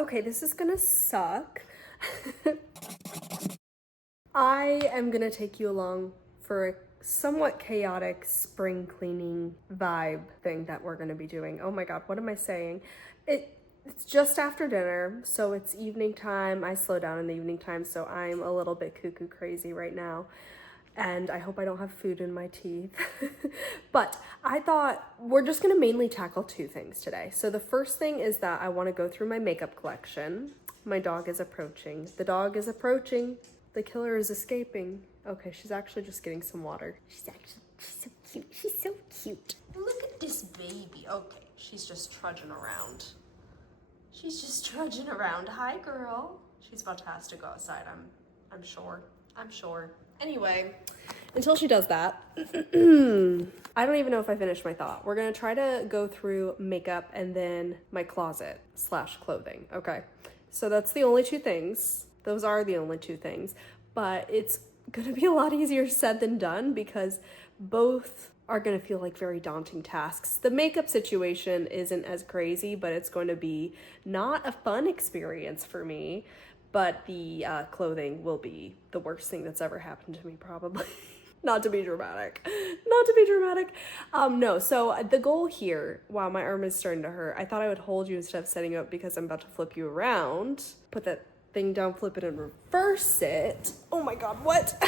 Okay, this is gonna suck. I am gonna take you along for a somewhat chaotic spring cleaning vibe thing that we're gonna be doing. Oh my god, what am I saying? It's just after dinner, so it's evening time. I slow down in the evening time, so I'm a little bit cuckoo crazy right now. And I hope I don't have food in my teeth. But I thought we're just gonna mainly tackle two things today. So the first thing is that I wanna go through my makeup collection. My dog is approaching. The dog is approaching. The killer is escaping. Okay, she's actually just getting some water. She's so cute. She's so cute. Look at this baby. Okay, she's just trudging around. She's just trudging around. Hi, girl. She's about to have to go outside, I'm sure. I'm sure. Anyway, until she does that, I don't even know if I finished my thought. We're gonna try to go through makeup and then my closet / clothing, okay? So that's the only two things. Those are the only two things, but it's gonna be a lot easier said than done because both are gonna feel like very daunting tasks. The makeup situation isn't as crazy, but it's going to be not a fun experience for me. But the clothing will be the worst thing that's ever happened to me, probably. Not to be dramatic. Not to be dramatic. No, so the goal here, wow, my arm is starting to hurt. I thought I would hold you instead of setting you up because I'm about to flip you around. Put that thing down, flip it, and reverse it. Oh my god, what?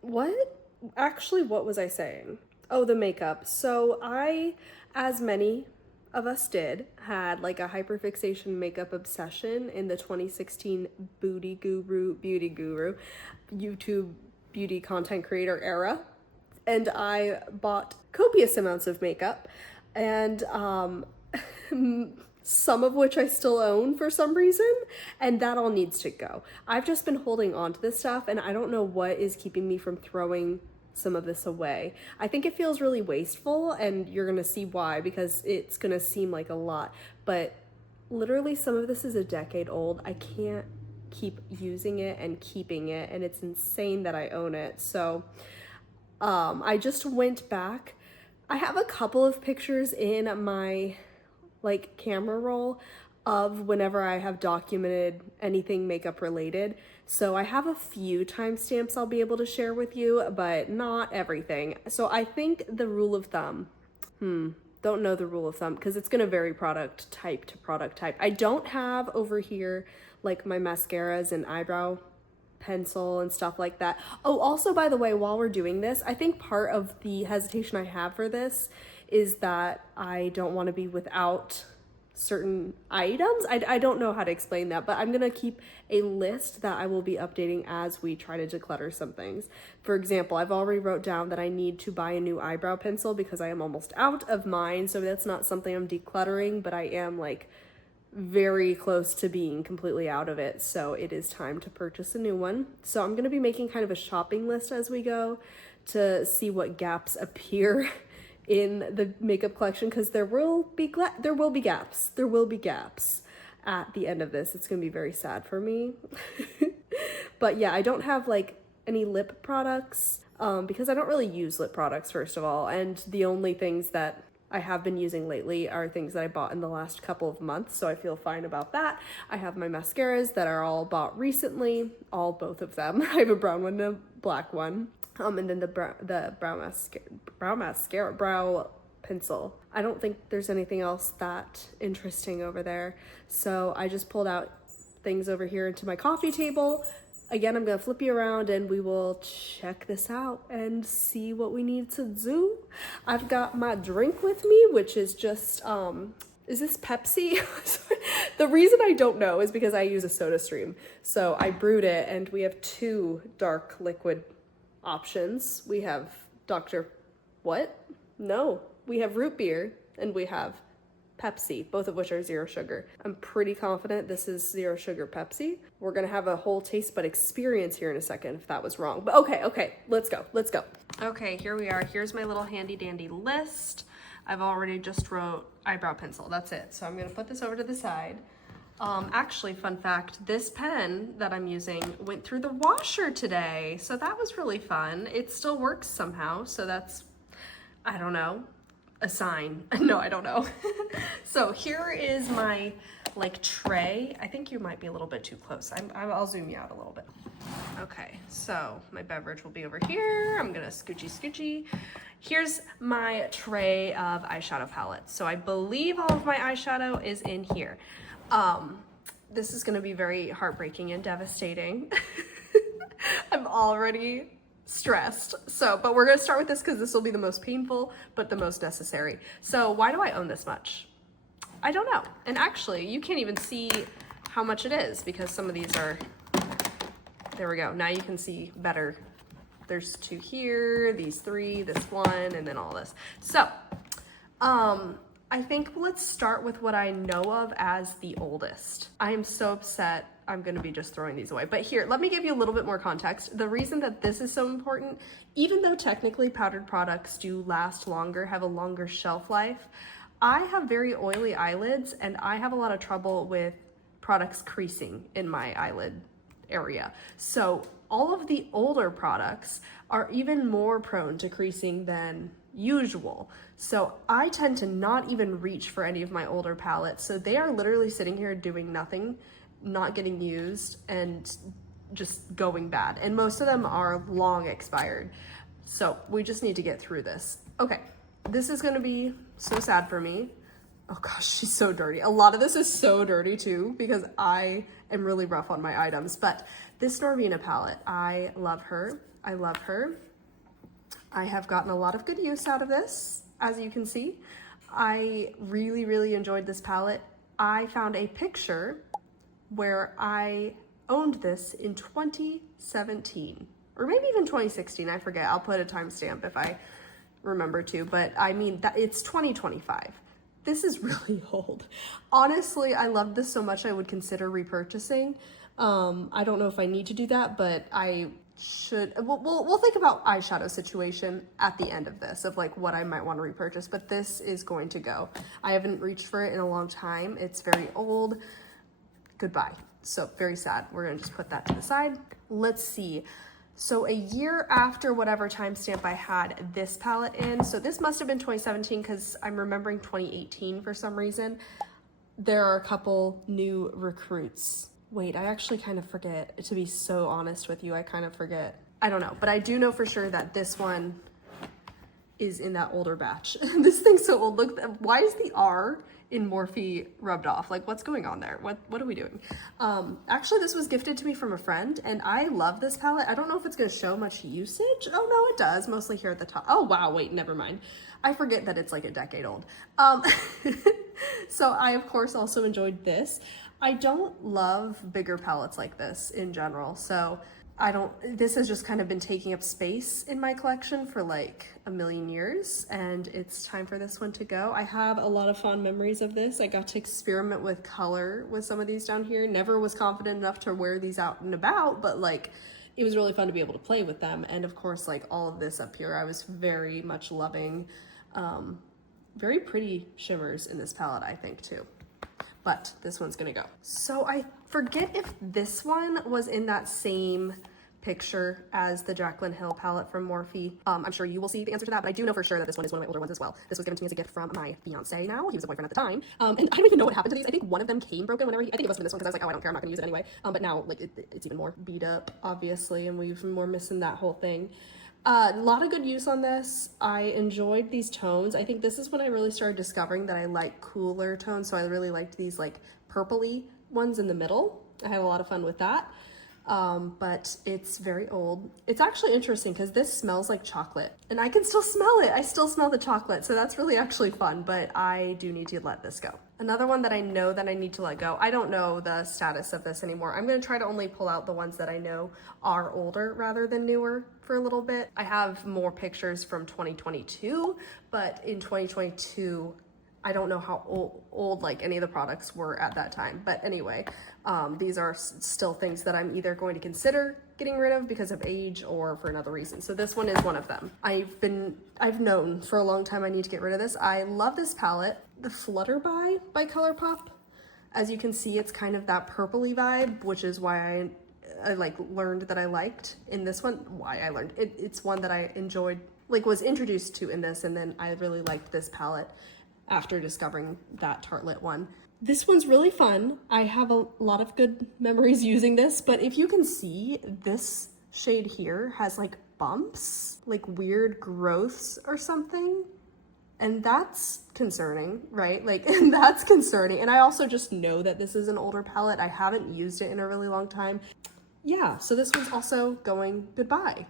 What? Actually, what was I saying? Oh, the makeup. So I, as many of us did, had like a hyperfixation makeup obsession in the 2016 beauty guru YouTube beauty content creator era, and I bought copious amounts of makeup, and some of which I still own for some reason, and that all needs to go. I've just been holding on to this stuff, and I don't know what is keeping me from throwing some of this away. I think it feels really wasteful, and you're gonna see why, because it's gonna seem like a lot, but literally some of this is a decade old. I can't keep using it and keeping it, and it's insane that I own it. So I just went back. I have a couple of pictures in my like camera roll of whenever I have documented anything makeup related. So I have a few timestamps I'll be able to share with you, but not everything. So I think the rule of thumb, don't know the rule of thumb because it's gonna vary product type to product type. I don't have over here like my mascaras and eyebrow pencil and stuff like that. Oh, also, by the way, while we're doing this, I think part of the hesitation I have for this is that I don't want to be without certain items. I don't know how to explain that, but I'm gonna keep a list that I will be updating as we try to declutter some things. For example, I've already wrote down that I need to buy a new eyebrow pencil because I am almost out of mine, so that's not something I'm decluttering, but I am like very close to being completely out of it, so it is time to purchase a new one. So I'm gonna be making kind of a shopping list as we go to see what gaps appear in the makeup collection, because there will be gaps at the end of this. It's gonna be very sad for me. But yeah, I don't have like any lip products because I don't really use lip products, first of all, and the only things that I have been using lately are things that I bought in the last couple of months, so I feel fine about that. I have my mascaras that are all bought recently, both of them. I have a brown one and a black one. And then the brow pencil. I don't think there's anything else that interesting over there. So I just pulled out things over here into my coffee table. Again, I'm gonna flip you around and we will check this out and see what we need to do. I've got my drink with me, which is just, is this Pepsi? The reason I don't know is because I use a SodaStream. So I brewed it and we have two dark liquid options. We have we have root beer and we have Pepsi, both of which are zero sugar. I'm pretty confident this is zero sugar Pepsi. We're gonna have a whole taste bud experience here in a second if that was wrong. But okay, let's go. Okay, here we are. Here's my little handy dandy list. I've already just wrote eyebrow pencil, that's it. So I'm gonna put this over to the side. Actually, fun fact, this pen that I'm using went through the washer today, so that was really fun. It still works somehow, so that's, I don't know. a sign. No, I don't know. So here is my like tray. I think you might be a little bit too close. I'll zoom you out a little bit. Okay, so my beverage will be over here. I'm gonna scoochie. Here's my tray of eyeshadow palettes. So I believe all of my eyeshadow is in here. This is gonna be very heartbreaking and devastating. I'm already stressed. But we're gonna start with this because this will be the most painful, but the most necessary. So why do I own this much? I don't know. And actually, you can't even see how much it is because some of these are, there we go. Now you can see better. There's 2 here, these 3, this 1, and then all this. So, I think let's start with what I know of as the oldest. I am so upset. I'm gonna be just throwing these away. But here, let me give you a little bit more context. The reason that this is so important, even though technically powdered products do last longer, have a longer shelf life, I have very oily eyelids and I have a lot of trouble with products creasing in my eyelid area. So all of the older products are even more prone to creasing than usual. So I tend to not even reach for any of my older palettes. So they are literally sitting here doing nothing, not getting used, and just going bad. And most of them are long expired. So we just need to get through this. Okay, this is gonna be so sad for me. Oh gosh, she's so dirty. A lot of this is so dirty too, because I am really rough on my items. But this Norvina palette, I love her. I love her. I have gotten a lot of good use out of this, as you can see. I really enjoyed this palette. I found a picture where I owned this in 2017, or maybe even 2016, I forget. I'll put a timestamp if I remember to, but I mean, it's 2025. This is really old. Honestly, I love this so much I would consider repurchasing. I don't know if I need to do that, but I should. We'll think about eyeshadow situation at the end of this, of like what I might want to repurchase, but this is going to go. I haven't reached for it in a long time. It's very old. Goodbye. So very sad. We're gonna just put that to the side. Let's see. So a year after whatever timestamp I had this palette in, so this must have been 2017 because I'm remembering 2018 for some reason, there are a couple new recruits. Wait, I actually kind of forget, to be so honest with you, I kind of forget. I don't know, but I do know for sure that this one is in that older batch. This thing's so old. Look, why is the R in Morphe rubbed off? Like, what's going on there? What are we doing? Actually, this was gifted to me from a friend, and I love this palette. I don't know if it's gonna show much usage. Oh no, it does, mostly here at the top. Oh wow, wait, never mind. I forget that it's like a decade old. So I, of course, also enjoyed this. I don't love bigger palettes like this in general, so this has just kind of been taking up space in my collection for like a million years, and it's time for this one to go. I have a lot of fond memories of this. I got to experiment with color with some of these down here. Never was confident enough to wear these out and about, but like it was really fun to be able to play with them. And of course, like all of this up here, I was very much loving. Very pretty shimmers in this palette, I think, too. But this one's gonna go. So I forget if this one was in that same picture as the Jaclyn Hill palette from Morphe. I'm sure you will see the answer to that, but I do know for sure that this one is one of my older ones as well. This was given to me as a gift from my fiance now. He was a boyfriend at the time. And I don't even know what happened to these. I think one of them came broken whenever I think it must have been this one because I was like, oh, I don't care, I'm not gonna use it anyway. But now like it's even more beat up, obviously, and we've more missing that whole thing. A lot of good use on this. I enjoyed these tones. I think this is when I really started discovering that I like cooler tones. So I really liked these like purpley ones in the middle. I had a lot of fun with that. But it's very old. It's actually interesting because this smells like chocolate and I can still smell it. I still smell the chocolate. So that's really actually fun, but I do need to let this go. Another one that I know that I need to let go. I don't know the status of this anymore. I'm going to try to only pull out the ones that I know are older rather than newer for a little bit. I have more pictures from 2022, but in 2022, I don't know how old like any of the products were at that time. But anyway, these are still things that I'm either going to consider getting rid of because of age or for another reason. So this one is one of them. I've known for a long time I need to get rid of this. I love this palette, the Flutterby by ColourPop. As you can see, it's kind of that purpley vibe, which is why I like learned that I liked in this one. It's one that I enjoyed like was introduced to in this, and then I really liked this palette after discovering that Tartelette one. This one's really fun. I have a lot of good memories using this, but if you can see, this shade here has like bumps, like weird growths or something. And that's concerning, right? Like, that's concerning. And I also just know that this is an older palette. I haven't used it in a really long time. Yeah, so this one's also going goodbye.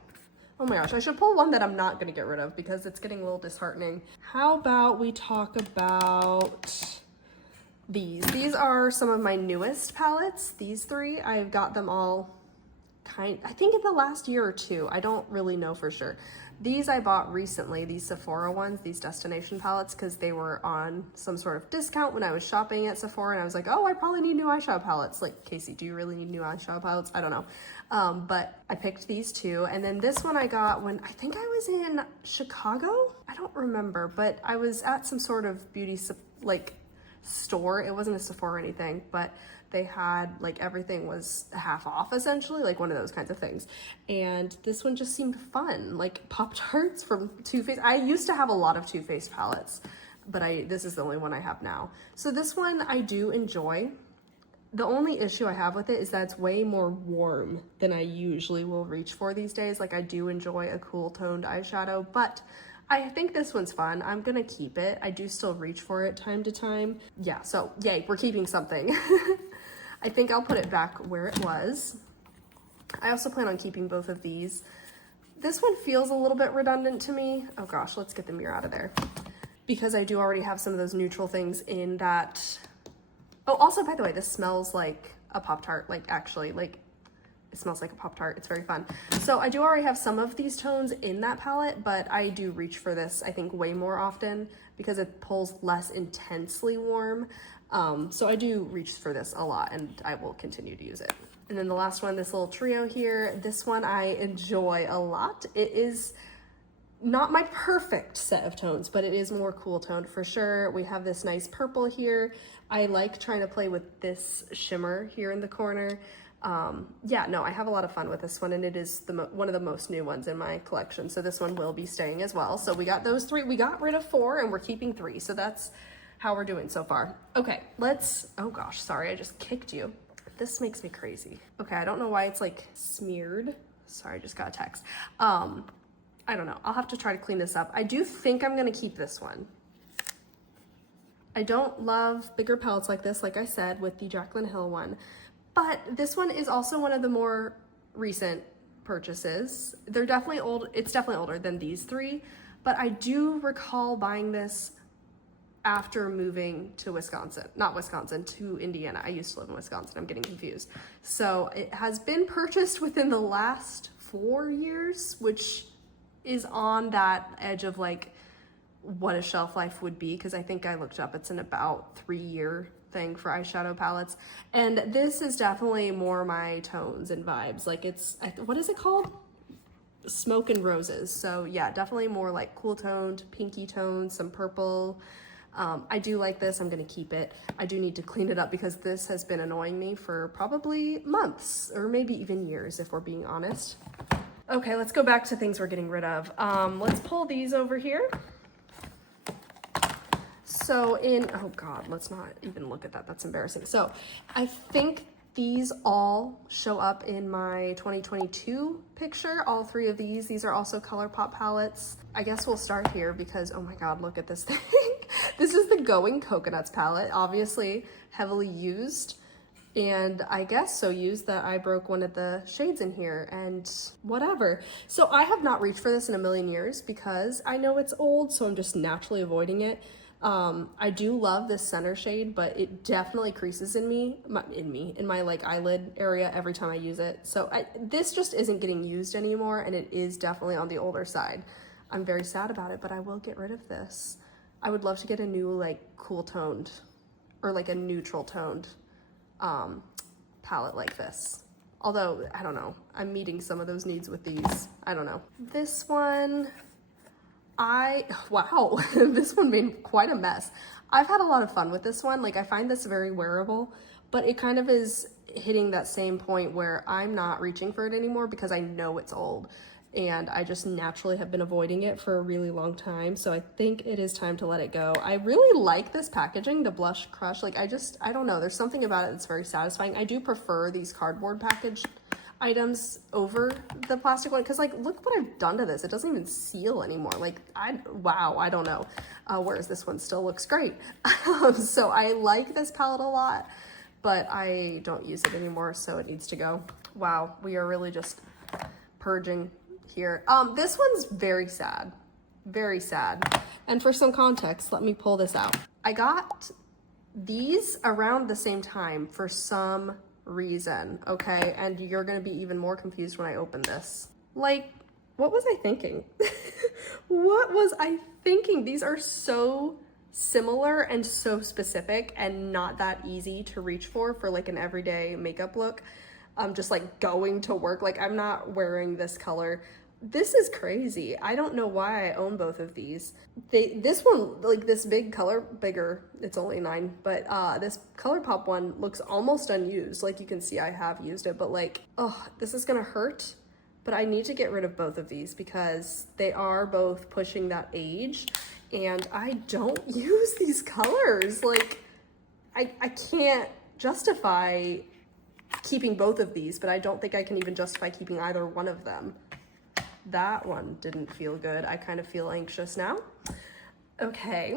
Oh my gosh, I should pull one that I'm not gonna get rid of because it's getting a little disheartening. How about we talk about these? These are some of my newest palettes. These three, I've got them all I think in the last year or two. I don't really know for sure. These I bought recently, these Sephora ones, these destination palettes, because they were on some sort of discount when I was shopping at Sephora, and I was like, oh, I probably need new eyeshadow palettes. Like, Casey, do you really need new eyeshadow palettes? I don't know. But I picked these two, and then this one I got when I think I was in Chicago. I don't remember, but I was at some sort of beauty like store. It wasn't a Sephora or anything, but they had like everything was half off essentially, like one of those kinds of things. And this one just seemed fun, like Pop-Tarts from Too Faced. I used to have a lot of Too Faced palettes, but this is the only one I have now. So this one I do enjoy. The only issue I have with it is that it's way more warm than I usually will reach for these days. Like, I do enjoy a cool toned eyeshadow, but I think this one's fun. I'm gonna keep it. I do still reach for it time to time. Yeah, so yay, we're keeping something. I think I'll put it back where it was. I also plan on keeping both of these. This one feels a little bit redundant to me. Oh gosh, let's get the mirror out of there. Because I do already have some of those neutral things in that. Oh, also, by the way, this smells like a Pop-Tart. Like, actually, like, it smells like a Pop-Tart. It's very fun. So I do already have some of these tones in that palette, but I do reach for this, I think, way more often because it pulls less intensely warm. So I do reach for this a lot, and I will continue to use it. And then the last one, this little trio here, this one I enjoy a lot. It is not my perfect set of tones, but it is more cool toned for sure. We have this nice purple here. I like trying to play with this shimmer here in the corner. Yeah, no, I have a lot of fun with this one, and it is one of the most new ones in my collection. So this one will be staying as well. So we got those three. We got rid of 4 and we're keeping 3. So that's how we're doing so far. Okay, oh gosh, sorry, I just kicked you. This makes me crazy. Okay, I don't know why it's like smeared. Sorry, I just got a text. I don't know. I'll have to try to clean this up. I do think I'm gonna keep this one. I don't love bigger palettes like this, like I said, with the Jaclyn Hill one, but this one is also one of the more recent purchases. They're definitely old. It's definitely older than these 3, but I do recall buying this after moving to to Indiana. I used to live in Wisconsin. I'm getting confused. So it has been purchased within the last 4 years, which is on that edge of like what a shelf life would be, because I think I looked up, it's an about 3-year thing for eyeshadow palettes. And this is definitely more my tones and vibes. Like, it's, what is it called? Smoke and Roses. So yeah, definitely more like cool toned, pinky toned, some purple. I do like this. I'm gonna keep it. I do need to clean it up because this has been annoying me for probably months or maybe even years, if we're being honest. Okay, let's go back to things we're getting rid of. Let's pull these over here. So oh God, let's not even look at that. That's embarrassing. So I think these all show up in my 2022 picture. All 3 of these are also ColourPop palettes. I guess we'll start here because, oh my God, look at this thing. This is the Going Coconuts palette, obviously heavily used. And I guess so used that I broke one of the shades in here and whatever. So I have not reached for this in a million years because I know it's old, so I'm just naturally avoiding it. I do love this center shade, but it definitely creases in my like eyelid area every time I use it. So this just isn't getting used anymore, and it is definitely on the older side. I'm very sad about it, but I will get rid of this. I would love to get a new like cool toned or like a neutral toned palette like this. Although, I don't know, I'm meeting some of those needs with these. I don't know. This one, wow, this one made quite a mess. I've had a lot of fun with this one. Like, I find this very wearable, but it kind of is hitting that same point where I'm not reaching for it anymore because I know it's old. and I just naturally have been avoiding it for a really long time. So I think it is time to let it go. I really like this packaging, the Blush Crush. Like, I don't know, there's something about it that's very satisfying. I do prefer these cardboard packaged items over the plastic one, because like, look what I've done to this. It doesn't even seal anymore. Like, wow, I don't know. Whereas this one still looks great. So I like this palette a lot, but I don't use it anymore, so it needs to go. Wow, we are really just purging here. This one's very sad, very sad. And for some context, let me pull this out. I got these around the same time for some reason, okay? And you're gonna be even more confused when I open this. Like, what was I thinking? What was I thinking? These are so similar and so specific and not that easy to reach for like an everyday makeup look. Just like going to work, like I'm not wearing this color. This is crazy. I don't know why I own both of these. This one, like this big color, bigger, it's only 9, but this ColourPop one looks almost unused. Like you can see I have used it, but like, oh, this is gonna hurt. But I need to get rid of both of these because they are both pushing that age, and I don't use these colors. Like, I can't justify keeping both of these, but I don't think I can even justify keeping either one of them. That one didn't feel good. I kind of feel anxious now. Okay.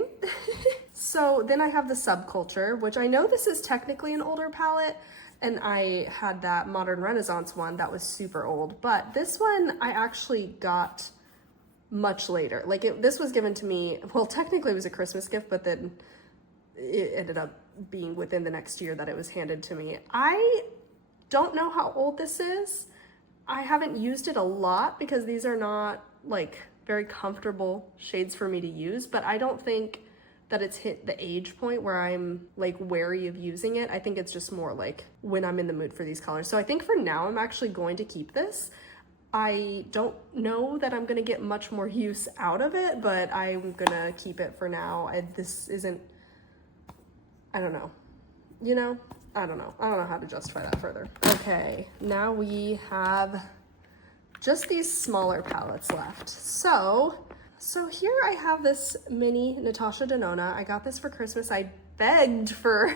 So then I have the Subculture, which I know this is technically an older palette, and I had that Modern Renaissance one that was super old, but this one I actually got much later. Like this was given to me, well, technically it was a Christmas gift, but then it ended up being within the next year that it was handed to me. I don't know how old this is. I haven't used it a lot because these are not like very comfortable shades for me to use, but I don't think that it's hit the age point where I'm like wary of using it. I think it's just more like when I'm in the mood for these colors. So I think for now I'm actually going to keep this. I don't know that I'm gonna get much more use out of it, but I'm gonna keep it for now. This isn't, I don't know, you know? I don't know how to justify that further. Okay, now we have just these smaller palettes left. So here I have this mini Natasha Denona. I got this for Christmas. I begged for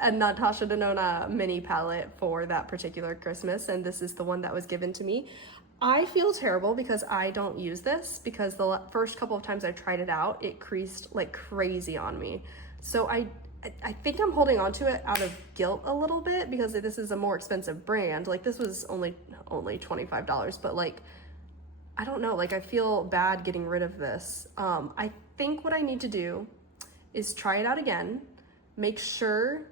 a Natasha Denona mini palette for that particular Christmas, and this is the one that was given to me. I feel terrible because I don't use this because the first couple of times I tried it out, it creased like crazy on me. So I think I'm holding on to it out of guilt a little bit because this is a more expensive brand. Like this was only $25, but like, I don't know, like I feel bad getting rid of this. I think what I need to do is try it out again, make sure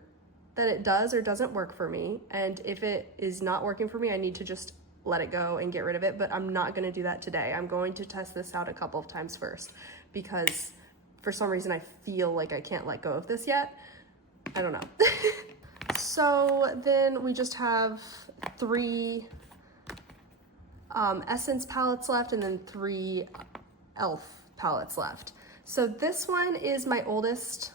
that it does or doesn't work for me. And if it is not working for me, I need to just let it go and get rid of it, but I'm not gonna do that today. I'm going to test this out a couple of times first because for some reason I feel like I can't let go of this yet. I don't know. So then we just have 3 Essence palettes left and then 3 e.l.f. palettes left. So this one is my oldest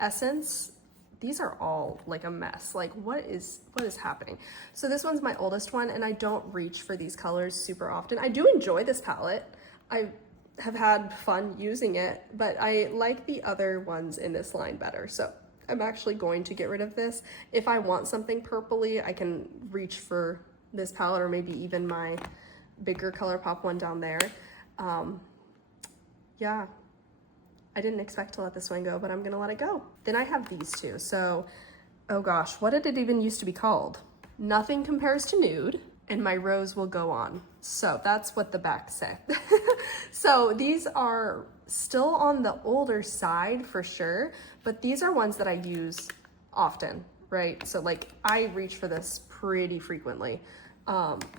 Essence. These are all like a mess. Like what is happening? So this one's my oldest one, and I don't reach for these colors super often. I do enjoy this palette. I have had fun using it, but I like the other ones in this line better. So I'm actually going to get rid of this. If I want something purpley, I can reach for this palette or maybe even my bigger ColourPop one down there. Yeah, I didn't expect to let this one go, but I'm gonna let it go. Then I have these two. So, oh gosh, what did it even used to be called? Nothing Compares to Nude, and My Rose Will Go On. So that's what the backs say. So these are still on the older side for sure, but these are ones that I use often, right? So like I reach for this pretty frequently.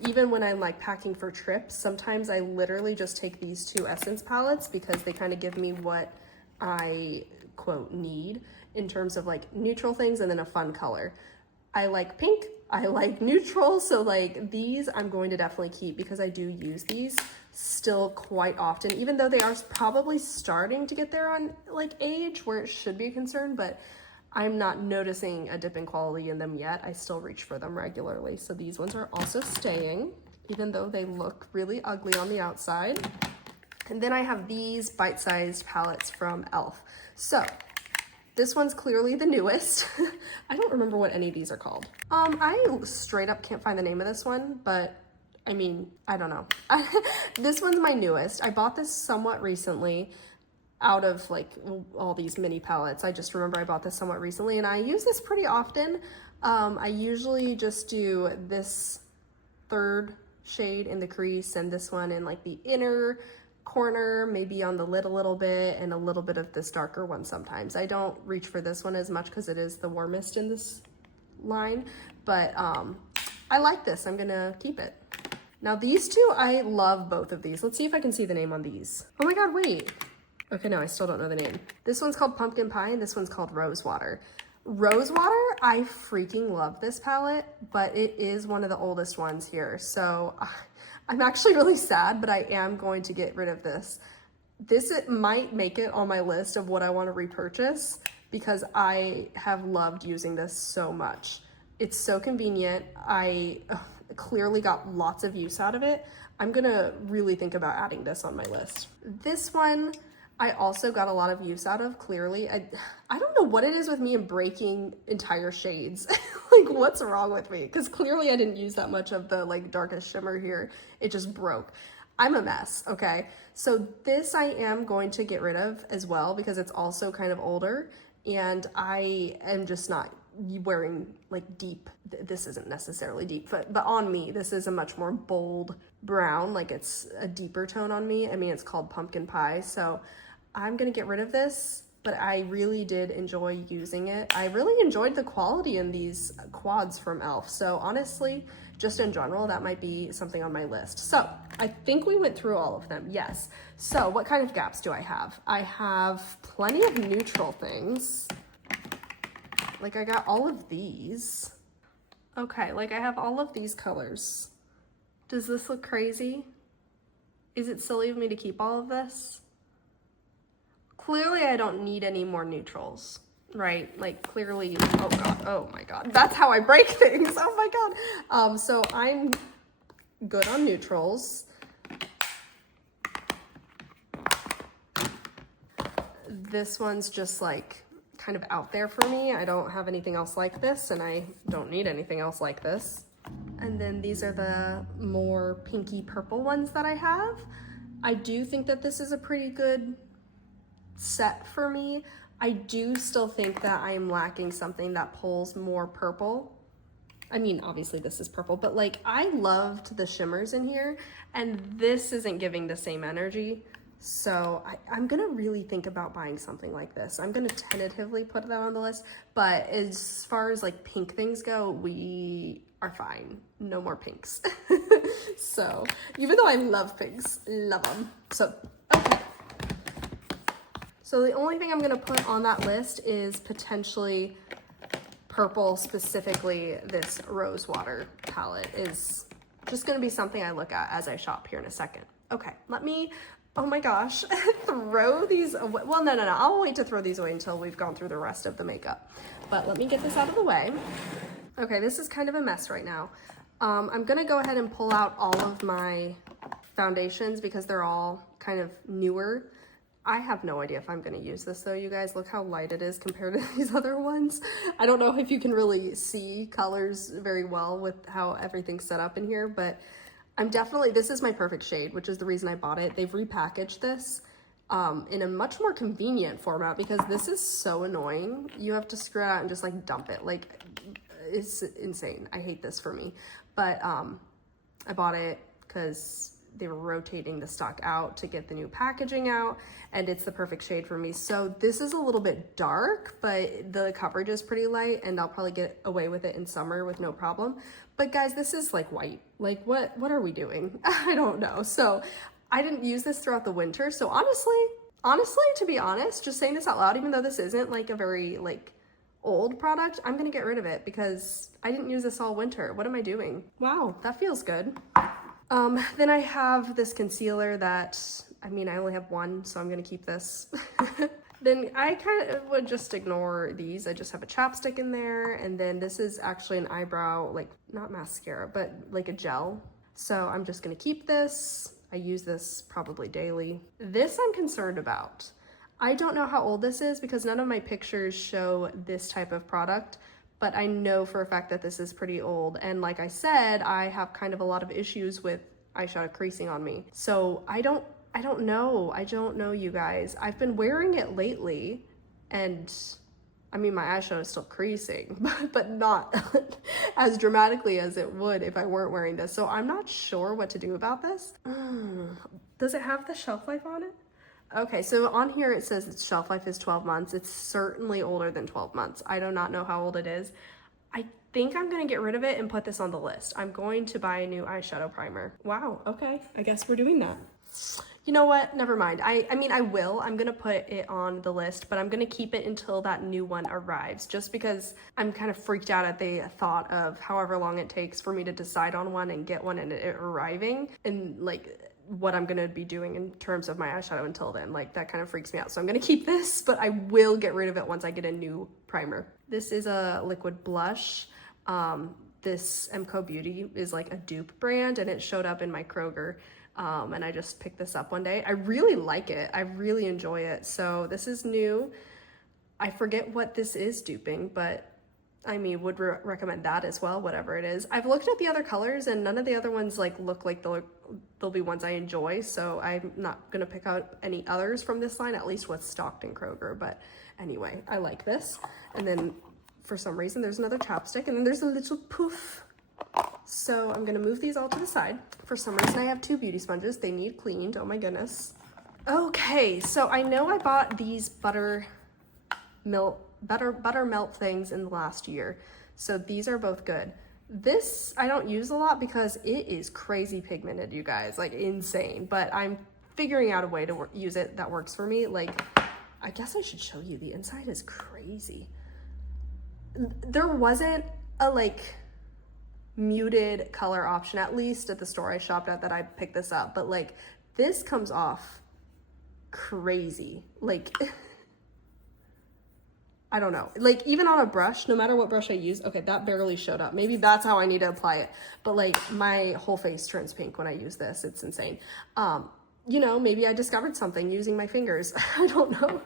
Even when I'm like packing for trips, sometimes I literally just take these 2 Essence palettes because they kind of give me what I quote need in terms of like neutral things and then a fun color. I like pink, I like neutral, so like these I'm going to definitely keep because I do use these still quite often, even though they are probably starting to get there on like age where it should be a concern, but I'm not noticing a dip in quality in them yet. I still reach for them regularly. So these ones are also staying. even though they look really ugly on the outside. And then I have these bite-sized palettes from e.l.f. So this one's clearly the newest. I don't remember what any of these are called. I straight up can't find the name of this one, but I mean, I don't know. This one's my newest. I bought this somewhat recently out of like all these mini palettes. I just remember I bought this somewhat recently and I use this pretty often. I usually just do this third shade in the crease and this one in like the inner corner, maybe on the lid a little bit, and a little bit of this darker one sometimes. I don't reach for this one as much because it is the warmest in this line, but I like this. I'm gonna keep it. Now these two, I love both of these. Let's see if I can see the name on these. Oh my God, wait. Okay, no, I still don't know the name. This one's called Pumpkin Pie and this one's called Rose Water. Rose Water, I freaking love this palette, but it is one of the oldest ones here. So I'm actually really sad, but I am going to get rid of this. It might make it on my list of what I want to repurchase because I have loved using this so much. It's so convenient. I clearly got lots of use out of it. I'm gonna really think about adding this on my list. This one, I also got a lot of use out of, clearly. I don't know what it is with me and breaking entire shades. Like, what's wrong with me? Because clearly I didn't use that much of the like darkest shimmer here. It just broke. I'm a mess, okay? So this I am going to get rid of as well because it's also kind of older and I am just not wearing like deep, this isn't necessarily deep, but on me, this is a much more bold brown, like it's a deeper tone on me. I mean, it's called Pumpkin Pie, so I'm gonna get rid of this, but I really did enjoy using it. I really enjoyed the quality in these quads from e.l.f. So honestly, just in general, that might be something on my list. So I think we went through all of them, yes. So what kind of gaps do I have? I have plenty of neutral things. Like I got all of these. Okay, like I have all of these colors. Does this look crazy? Is it silly of me to keep all of this? Clearly I don't need any more neutrals, right? Like clearly, oh God, oh my God. That's how I break things, oh my God. So I'm good on neutrals. This one's just like, kind of out there for me. I don't have anything else like this and I don't need anything else like this. And then these are the more pinky purple ones that I have. I do think that this is a pretty good set for me. I do still think that I am lacking something that pulls more purple. I mean, obviously this is purple, but like I loved the shimmers in here and this isn't giving the same energy. So I'm gonna really think about buying something like this. I'm gonna tentatively put that on the list, but as far as like pink things go, we are fine. No more pinks. So even though I love pinks, love them. So, okay. So the only thing I'm gonna put on that list is potentially purple, specifically this Rose Water palette is just gonna be something I look at as I shop here in a second. Okay, let me, oh my gosh, throw these away. Well, no, I'll wait to throw these away until we've gone through the rest of the makeup. But let me get this out of the way. Okay, this is kind of a mess right now. I'm gonna go ahead and pull out all of my foundations because they're all kind of newer. I have no idea if I'm gonna use this though, you guys. Look how light it is compared to these other ones. I don't know if you can really see colors very well with how everything's set up in here, but I'm definitely, this is my perfect shade, which is the reason I bought it. They've repackaged this in a much more convenient format because this is so annoying. You have to screw it out and just like dump it. Like, it's insane. I hate this for me. But I bought it because they were rotating the stock out to get the new packaging out, and it's the perfect shade for me. So this is a little bit dark, but the coverage is pretty light, and I'll probably get away with it in summer with no problem. But guys, this is like white. Like what are we doing? I don't know. So I didn't use this throughout the winter. So honestly, to be honest, just saying this out loud, even though this isn't like a very like old product, I'm gonna get rid of it because I didn't use this all winter. What am I doing? Wow, that feels good. Then I have this concealer that, I mean, I only have one, so I'm gonna keep this. Then I kind of would just ignore these. I just have a chapstick in there, and then this is actually an eyebrow, like, not mascara, but like a gel. So I'm just gonna keep this. I use this probably daily. This I'm concerned about. I don't know how old this is because none of my pictures show this type of product, but I know for a fact that this is pretty old. And like I said, I have kind of a lot of issues with eyeshadow creasing on me. So I don't know, you guys. I've been wearing it lately, and I mean, my eyeshadow is still creasing, but not as dramatically as it would if I weren't wearing this. So I'm not sure what to do about this. Does it have the shelf life on it? Okay, so on here it says its shelf life is 12 months. It's certainly older than 12 months. I do not know how old it is. I think I'm gonna get rid of it and put this on the list. I'm going to buy a new eyeshadow primer. Wow, okay, I guess we're doing that. You know what, never mind. I mean, I will. I'm gonna put it on the list, but I'm gonna keep it until that new one arrives, just because I'm kind of freaked out at the thought of however long it takes for me to decide on one and get one and it arriving, and like what I'm gonna be doing in terms of my eyeshadow until then. Like, that kind of freaks me out. So I'm gonna keep this, but I will get rid of it once I get a new primer. This is a liquid blush. This MCO Beauty is like a dupe brand, and it showed up in my Kroger. And I just picked this up one day. I really like it. I really enjoy it. So this is new. I forget what this is duping, but I mean, would recommend that as well, whatever it is. I've looked at the other colors and none of the other ones like look like they'll be ones I enjoy. So I'm not gonna pick out any others from this line, at least what's stocked in Kroger. But anyway, I like this. And then for some reason, there's another chapstick, and then there's a little poof. So I'm gonna move these all to the side. For some reason, I have 2 beauty sponges. They need cleaned, oh my goodness. Okay, so I know I bought these butter melt things in the last year. So these are both good. This I don't use a lot because it is crazy pigmented, you guys, like insane. But I'm figuring out a way to use it that works for me. Like, I guess I should show you. The inside is crazy. There wasn't a like muted color option, at least at the store I shopped at that I picked this up, but like this comes off crazy. Like I don't know, like even on a brush, no matter what brush I use, okay, that barely showed up. Maybe that's how I need to apply it, but like my whole face turns pink when I use this. It's insane. You know, maybe I discovered something using my fingers. I don't know,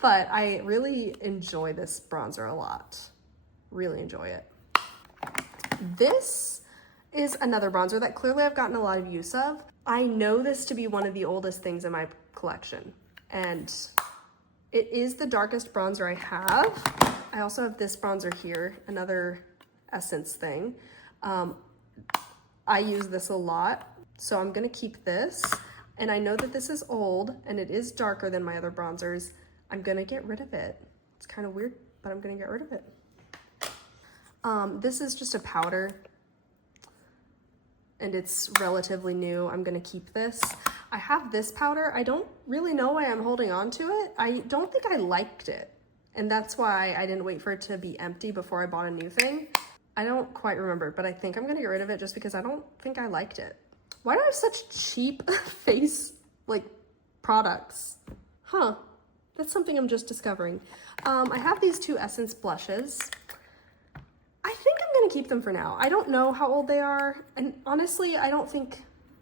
but I really enjoy this bronzer a lot. Really enjoy it. This is another bronzer that clearly I've gotten a lot of use of. I know this to be one of the oldest things in my collection, and it is the darkest bronzer I have. I also have this bronzer here, another Essence thing. I use this a lot, so I'm gonna keep this. And I know that this is old and it is darker than my other bronzers. I'm gonna get rid of it. It's kind of weird, but I'm gonna get rid of it. This is just a powder and it's relatively new. I'm gonna keep this. I have this powder. I don't really know why I'm holding on to it. I don't think I liked it. And that's why I didn't wait for it to be empty before I bought a new thing. I don't quite remember, but I think I'm gonna get rid of it just because I don't think I liked it. Why do I have such cheap face, like, products? Huh, that's something I'm just discovering. I have these 2 Essence blushes. I think I'm gonna keep them for now. I don't know how old they are, and honestly, I don't think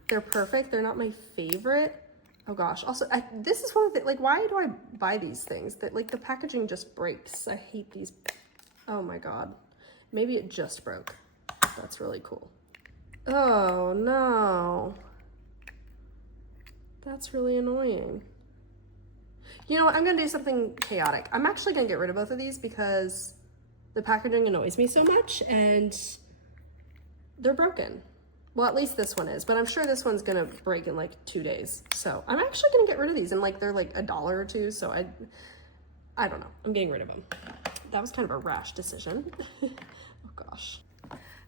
they're perfect. They're not my favorite. Oh gosh, also, this is one of the, like, why do I buy these things? That, like, the packaging just breaks. I hate these. Oh my God. Maybe it just broke. That's really cool. Oh no, that's really annoying. You know what, I'm gonna do something chaotic. I'm actually gonna get rid of both of these because the packaging annoys me so much and they're broken. Well, at least this one is, but I'm sure this one's gonna break in like 2 days. So I'm actually gonna get rid of these, and like they're like $1 or $2, so I don't know, I'm getting rid of them. That was kind of a rash decision. Oh gosh.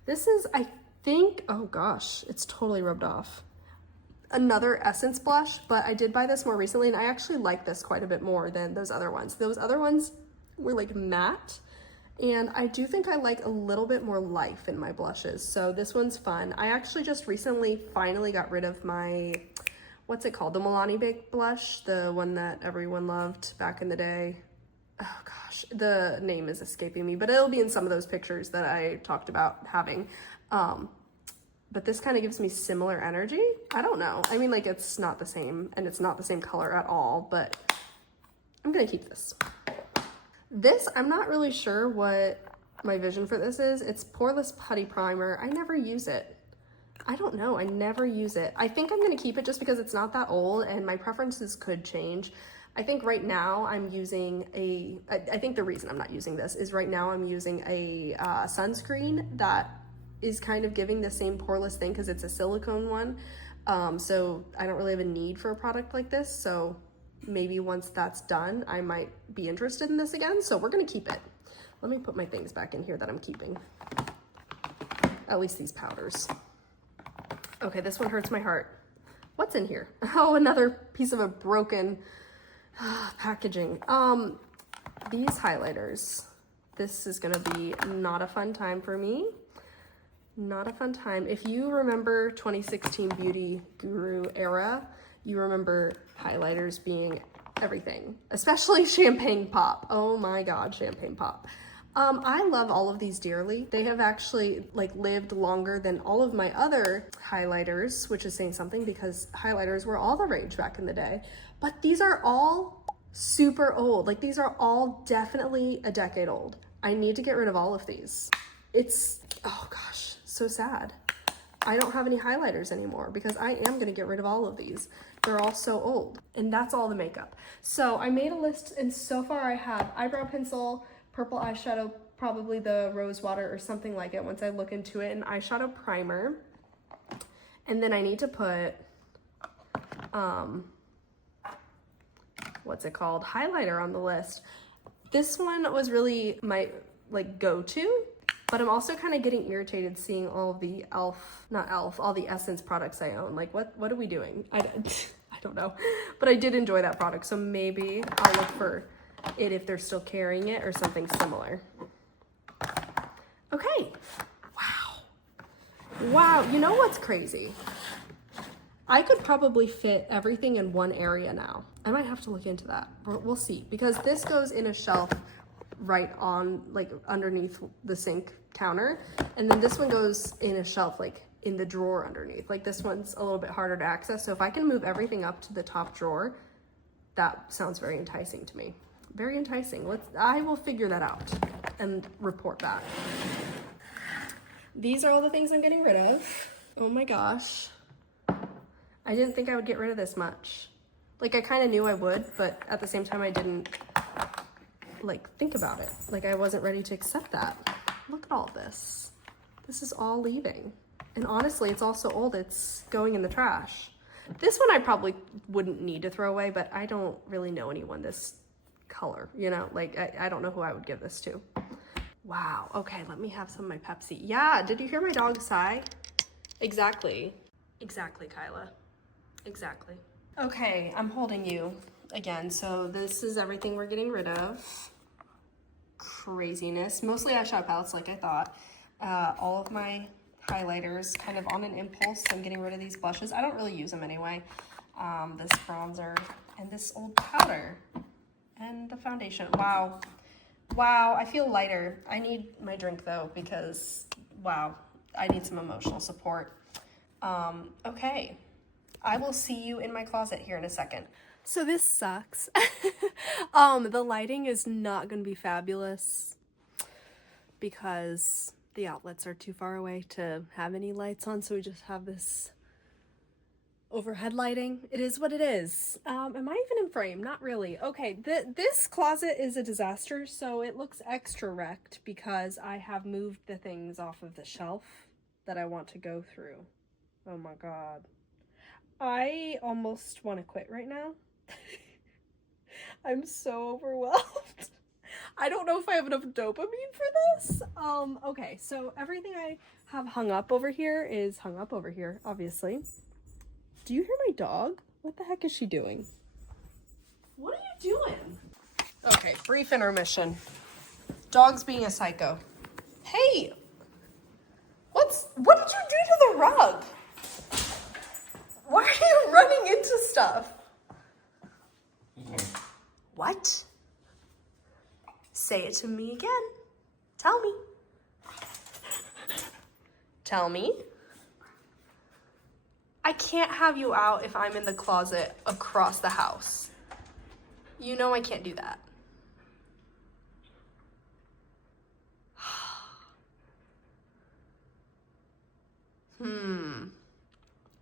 This is, I think, oh gosh, it's totally rubbed off. Another Essence blush, but I did buy this more recently and I actually like this quite a bit more than those other ones. Those other ones were like matte, and I do think I like a little bit more life in my blushes. So this one's fun. I actually just recently finally got rid of my, what's it called? The Milani Baked blush, the one that everyone loved back in the day. Oh gosh, the name is escaping me, but it'll be in some of those pictures that I talked about having. but this kind of gives me similar energy. I don't know. I mean, like, it's not the same, and it's not the same color at all, but I'm gonna keep this. This, I'm not really sure what my vision for this is. It's Poreless Putty Primer. I never use it. I don't know, I never use it. I think I'm gonna keep it just because it's not that old and my preferences could change. I think right now I'm using I think the reason I'm not using this is right now I'm using a sunscreen that is kind of giving the same poreless thing because it's a silicone one. So I don't really have a need for a product like this. So maybe once that's done, I might be interested in this again. So we're gonna keep it. Let me put my things back in here that I'm keeping. At least these powders. Okay, this one hurts my heart. What's in here? Oh, another piece of a broken packaging. These highlighters. This is gonna be not a fun time for me. Not a fun time. If you remember 2016 beauty guru era, you remember highlighters being everything, especially Champagne Pop. Oh my God, Champagne Pop. I love all of these dearly. They have actually like lived longer than all of my other highlighters, which is saying something because highlighters were all the rage back in the day. But these are all super old. Like these are all definitely a decade old. I need to get rid of all of these. It's, oh gosh, so sad. I don't have any highlighters anymore because I am gonna get rid of all of these. They're all so old. And that's all the makeup. So I made a list and so far I have eyebrow pencil, purple eyeshadow, probably the rose water or something like it once I look into it, an eyeshadow primer. And then I need to put, what's it called? Highlighter on the list. This one was really my like go-to, but I'm also kind of getting irritated seeing all of the all the Essence products I own. Like what are we doing? I don't know, but I did enjoy that product. So maybe I'll look for it if they're still carrying it or something similar. Okay, wow, you know what's crazy? I could probably fit everything in one area now. I might have to look into that, we'll see, because this goes in a shelf right on, like underneath the sink counter, and then this one goes in a shelf like in the drawer underneath. Like this one's a little bit harder to access, so if I can move everything up to the top drawer, that sounds very enticing to me. Very enticing. I will figure that out and report back. These are all the things I'm getting rid of. Oh my gosh. I didn't think I would get rid of this much. Like I kind of knew I would, but at the same time I didn't like think about it. Like I wasn't ready to accept that. Look at all this. This is all leaving. And honestly, it's all so old, it's going in the trash. This one I probably wouldn't need to throw away, but I don't really know anyone this color, you know, like I don't know who I would give this to. Wow, okay, let me have some of my Pepsi. Yeah, did you hear my dog sigh? Exactly, Kyla, exactly. Okay, I'm holding you again. So this is everything we're getting rid of. Craziness, mostly eyeshadow palettes like I thought. All of my highlighters kind of on an impulse. I'm getting rid of these blushes. I don't really use them anyway. This bronzer and this old powder. And the foundation. Wow, I feel lighter. I need my drink though because, wow, I need some emotional support. Okay, I will see you in my closet here in a second. So this sucks. The lighting is not gonna be fabulous because the outlets are too far away to have any lights on, so we just have this overhead lighting. It is what it is. Am I even in frame? Not really. Okay, this closet is a disaster, so it looks extra wrecked because I have moved the things off of the shelf that I want to go through. Oh my God. I almost want to quit right now. I'm so overwhelmed. I don't know if I have enough dopamine for this. Okay, so everything I have hung up over here is hung up over here, obviously. Do you hear my dog? What the heck is she doing? What are you doing? Okay, brief intermission. Dog's being a psycho. Hey! What did you do to the rug? Why are you running into stuff? What? Say it to me again. Tell me. Tell me. I can't have you out if I'm in the closet across the house. You know I can't do that.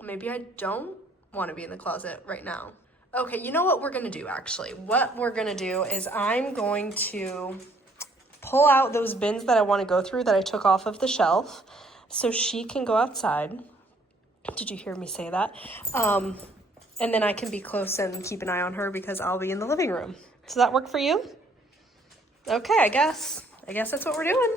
Maybe I don't want to be in the closet right now. Okay, you know what we're gonna do actually? What we're gonna do is I'm going to pull out those bins that I want to go through that I took off of the shelf so she can go outside. Did you hear me say that? And then I can be close and keep an eye on her because I'll be in the living room. Does that work for you? Okay, I guess that's what we're doing.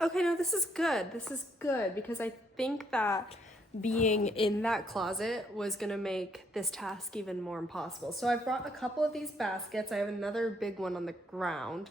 Okay, no, this is good. This is good because I think that being in that closet was gonna make this task even more impossible. So I brought a couple of these baskets. I have another big one on the ground.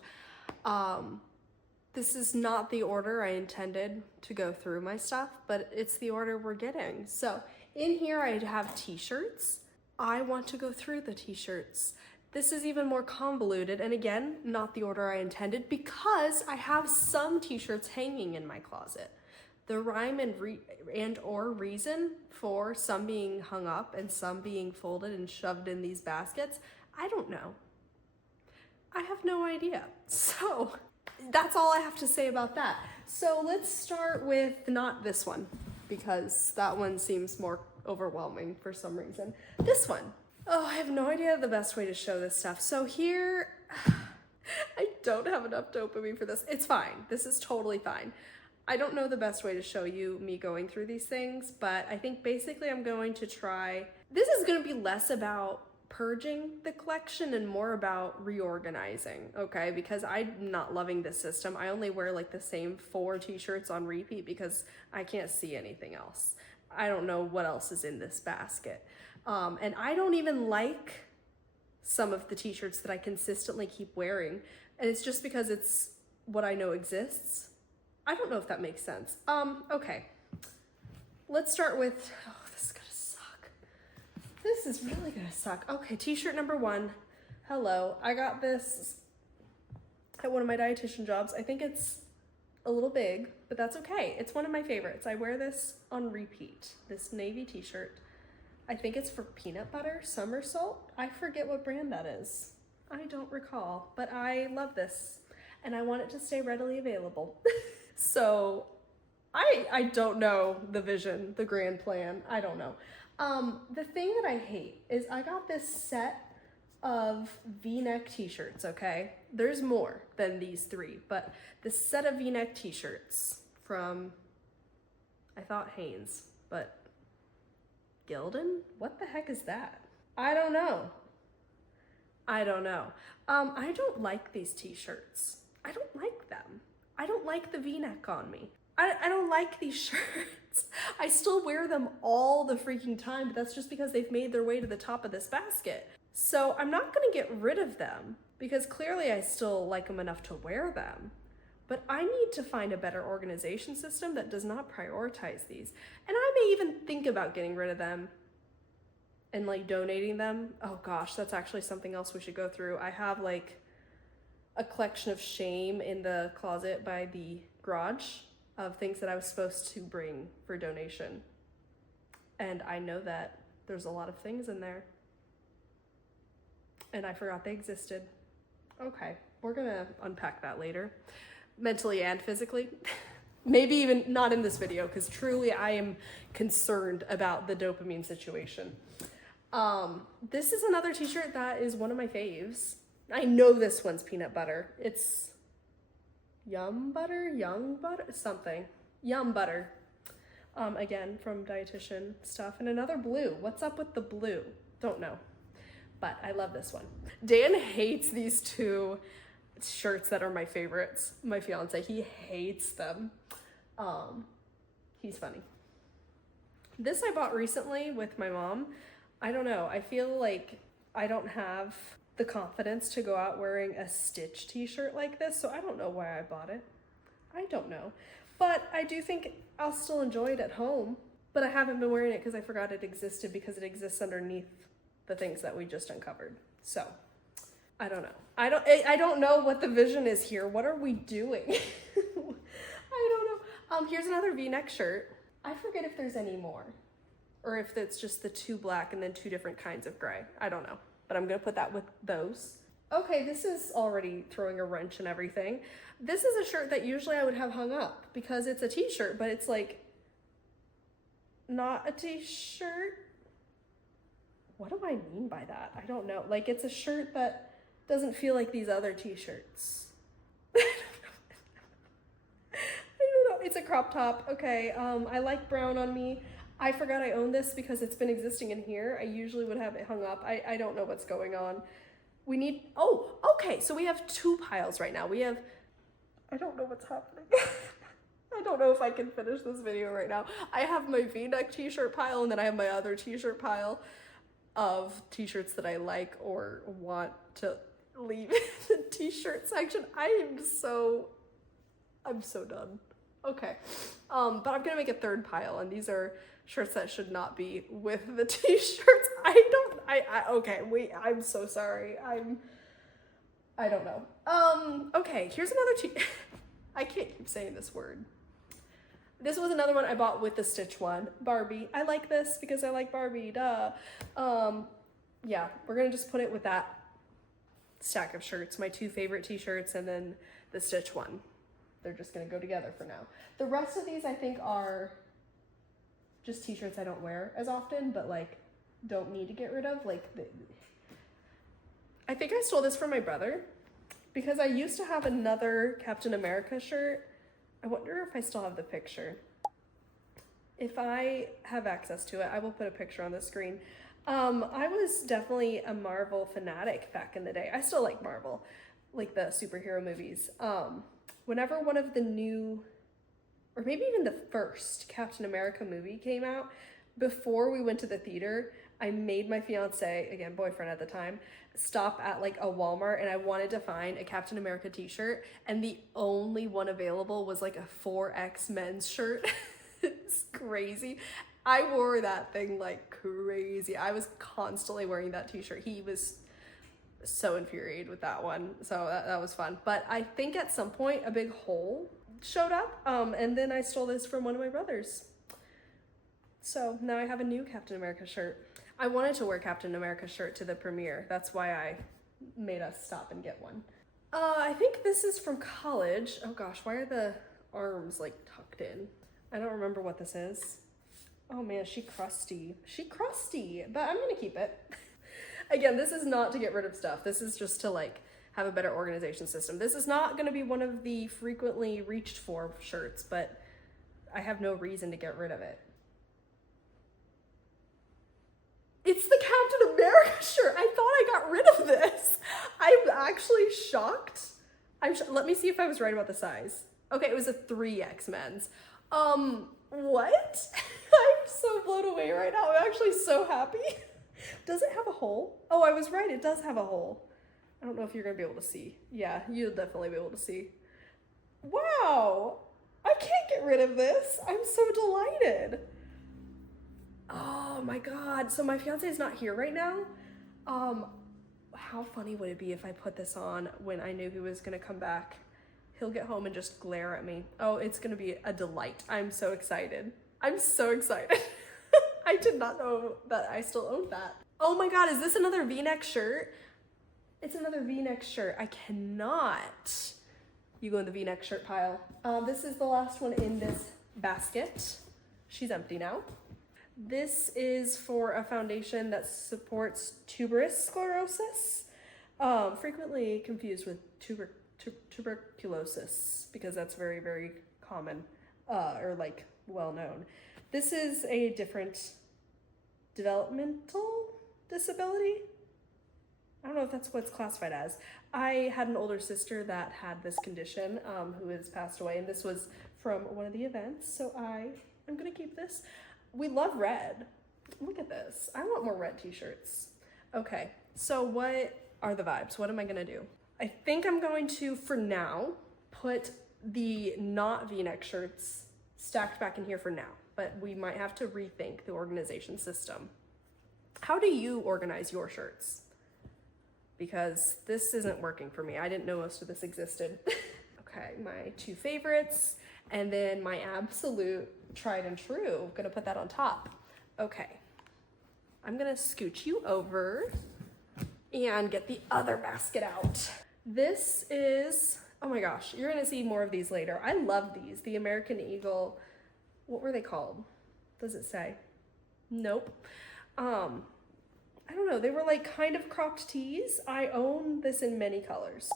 This is not the order I intended to go through my stuff, but it's the order we're getting. So in here I have t-shirts. I want to go through the t-shirts. This is even more convoluted, and again, not the order I intended because I have some t-shirts hanging in my closet. The rhyme and or reason for some being hung up and some being folded and shoved in these baskets, I don't know. I have no idea. So that's all I have to say about that. So let's start with not this one because that one seems more overwhelming for some reason. This one. Oh, I have no idea the best way to show this stuff. So here, I don't have enough dopamine for this. It's fine. This is totally fine. I don't know the best way to show you me going through these things, but I think basically I'm going to try. This is going to be less about purging the collection and more about reorganizing, okay? Because I'm not loving this system. I only wear like the same 4 t-shirts on repeat because I can't see anything else. I don't know what else is in this basket. And I don't even like some of the t-shirts that I consistently keep wearing. And it's just because it's what I know exists. I don't know if that makes sense. Okay. Let's start with, oh, this is gonna suck. This is really gonna suck. Okay, t-shirt number 1. Hello, I got this at one of my dietitian jobs. I think it's a little big, but that's okay. It's one of my favorites. I wear this on repeat, this navy t-shirt. I think it's for peanut butter, somersault. I forget what brand that is. I don't recall, but I love this and I want it to stay readily available. So I don't know the vision, the grand plan. I don't know. The thing that I hate is I got this set of V-neck t-shirts, okay? There's more than these 3, but this set of V-neck t-shirts from, I thought Hanes, but Gildan? What the heck is that? I don't know. I don't like these t-shirts. I don't like them. I don't like the V-neck on me. I don't like these shirts. I still wear them all the freaking time, but that's just because they've made their way to the top of this basket. So I'm not gonna get rid of them because clearly I still like them enough to wear them. But I need to find a better organization system that does not prioritize these. And I may even think about getting rid of them and like donating them. Oh gosh, that's actually something else we should go through. I have like a collection of shame in the closet by the garage of things that I was supposed to bring for donation. And I know that there's a lot of things in there. And I forgot they existed. Okay, we're gonna unpack that later. Mentally and physically. Maybe even not in this video, because truly I am concerned about the dopamine situation. This is another t-shirt that is one of my faves. I know this one's peanut butter. It's young butter, something. Yum butter. Again, from dietitian stuff. And another blue. What's up with the blue? Don't know. But I love this one. Dan hates these 2 shirts that are my favorites. My fiance, he hates them. He's funny. This I bought recently with my mom. I don't know. I feel like I don't have the confidence to go out wearing a Stitch t-shirt like this, so I don't know why I bought it. I don't know. But I do think I'll still enjoy it at home. But I haven't been wearing it because I forgot it existed because it exists underneath the things that we just uncovered. So I don't know. I don't know what the vision is here. What are we doing? I don't know. Here's another V-neck shirt. I forget if there's any more. or if it's just the 2 black and then 2 different kinds of gray. I don't know, but I'm gonna put that with those. Okay, this is already throwing a wrench and everything. This is a shirt that usually I would have hung up because it's a t-shirt, but it's like not a t-shirt. What do I mean by that? I don't know. Like, it's a shirt that doesn't feel like these other t-shirts. I don't know. It's a crop top. Okay, I like brown on me. I forgot I own this because it's been existing in here. I usually would have it hung up. I don't know what's going on. We need, oh, okay, so we have 2 piles right now. We have, I don't know what's happening. I don't know if I can finish this video right now. I have my V-neck t-shirt pile, and then I have my other t-shirt pile of t-shirts that I like or want to leave in the t-shirt section. I'm so done. Okay, but I'm gonna make a 3rd pile, and these are shirts that should not be with the t-shirts. Okay, wait, I'm so sorry. I don't know. Okay, here's another I can't keep saying this word. This was another one I bought with the Stitch one, Barbie. I like this because I like Barbie, duh. Yeah, we're gonna just put it with that stack of shirts, my 2 favorite t-shirts and then the Stitch one. They're just gonna go together for now. The rest of these I think are just t-shirts I don't wear as often, but like don't need to get rid of. Like, I think I stole this from my brother because I used to have another Captain America shirt. I wonder if I still have the picture. If I have access to it, I will put a picture on the screen. I was definitely a Marvel fanatic back in the day. I still like Marvel, like the superhero movies. Whenever one of the new, or maybe even the first Captain America movie came out, before we went to the theater, I made my fiance, again, boyfriend at the time, stop at like a Walmart, and I wanted to find a Captain America t-shirt, and the only one available was like a 4X men's shirt. It's crazy. I wore that thing like crazy. I was constantly wearing that t-shirt. He was so infuriated with that one, so that was fun. But I think at some point a big hole showed up, and then I stole this from one of my brothers. So now I have a new Captain America shirt. I wanted to wear Captain America's shirt to the premiere. That's why I made us stop and get one. I think this is from college. Oh gosh, why are the arms like tucked in? I don't remember what this is. Oh man, she crusty, but I'm gonna keep it. Again, this is not to get rid of stuff. This is just to like have a better organization system. This is not gonna be one of the frequently reached for shirts, but I have no reason to get rid of it. It's the Captain America shirt. I thought I got rid of this. I'm actually shocked. Let me see if I was right about the size. Okay, it was a 3X men's. What? I'm so blown away right now. I'm actually so happy. Does it have a hole? Oh, I was right. It does have a hole. I don't know if you're gonna be able to see. Yeah, you'll definitely be able to see. Wow. I can't get rid of this. I'm so delighted. Oh my God. So my fiance is not here right now. How funny would it be if I put this on when I knew he was gonna come back? He'll get home and just glare at me. Oh, it's gonna be a delight. I'm so excited. I'm so excited. I did not know that I still owned that. Oh my God, is this another V-neck shirt? It's another V-neck shirt. I cannot. You go in the V-neck shirt pile. This is the last one in this basket. She's empty now. This is for a foundation that supports tuberous sclerosis, frequently confused with tuberculosis because that's very, very common, or like well known. This is a different developmental disability. I don't know if that's what it's classified as. I had an older sister that had this condition, who has passed away, and this was from one of the events, so I'm gonna keep this. We love red. Look at this. I want more red t-shirts. Okay, so what are the vibes? What am I gonna do? I think I'm going to, for now, put the not V-neck shirts stacked back in here for now, but we might have to rethink the organization system. How do you organize your shirts? Because this isn't working for me. I didn't know most of this existed. Okay, my 2 favorites, and then my absolute tried and true. I'm gonna put that on top. Okay, I'm gonna scooch you over and get the other basket out. This is, oh my gosh, you're gonna see more of these later. I love these, the American Eagle, what were they called? Does it say? Nope. I don't know, they were like kind of cropped tees. I own this in many colors.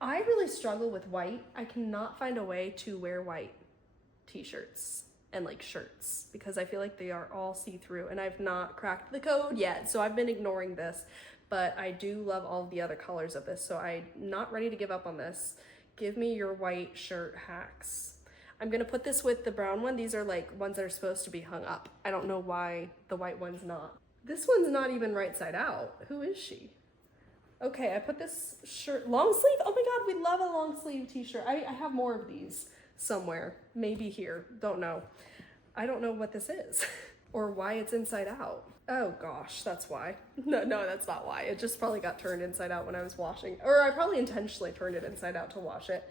I really struggle with white. I cannot find a way to wear white t-shirts and like shirts because I feel like they are all see-through and I've not cracked the code yet. So I've been ignoring this, but I do love all of the other colors of this. So I'm not ready to give up on this. Give me your white shirt hacks. I'm gonna put this with the brown one. These are like ones that are supposed to be hung up. I don't know why the white one's not. This one's not even right side out. Who is she? Okay, I put this shirt, long sleeve. Oh my God, we love a long sleeve t-shirt. I have more of these somewhere, maybe here, don't know. I don't know what this is or why it's inside out. Oh gosh, that's why. No, that's not why. It just probably got turned inside out when I was washing, or I probably intentionally turned it inside out to wash it.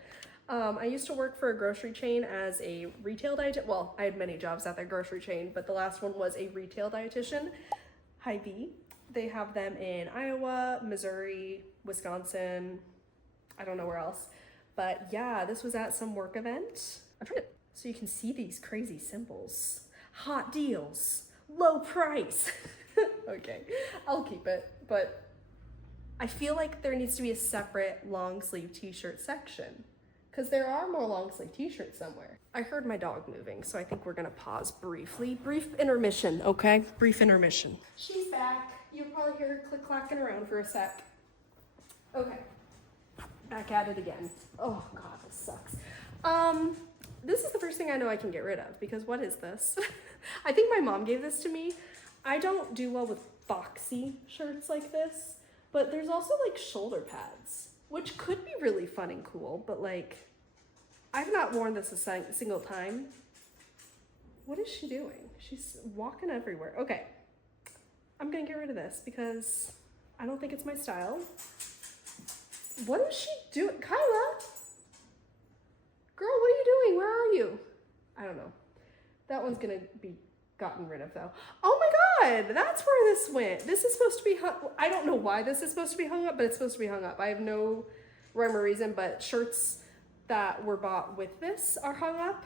I used to work for a grocery chain as a retail dietitian. Well, I had many jobs at that grocery chain, but the last one was a retail dietitian. Hy-Vee. They have them in Iowa, Missouri, Wisconsin, I don't know where else. But yeah, this was at some work event. I'm trying to, so you can see these crazy symbols. Hot deals, low price. Okay, I'll keep it, but I feel like there needs to be a separate long sleeve t-shirt section because there are more long sleeve t-shirts somewhere. I heard my dog moving, so I think we're gonna pause briefly. Brief intermission, okay? Brief intermission. She's back. You'll probably hear her click-clacking around for a sec. Okay, back at it again. Oh God, this sucks. This is the first thing I know I can get rid of because what is this? I think my mom gave this to me. I don't do well with boxy shirts like this, but there's also like shoulder pads, which could be really fun and cool, but like, I've not worn this a single time. What is she doing? She's walking everywhere. Okay, I'm gonna get rid of this because I don't think it's my style. What is she doing? Kyla? Girl, what are you doing? Where are you? I don't know. That one's gonna be gotten rid of though. Oh my God, that's where this went. This is supposed to be hung. I don't know why this is supposed to be hung up, but it's supposed to be hung up. I have no rhyme or reason, but shirts that were bought with this are hung up.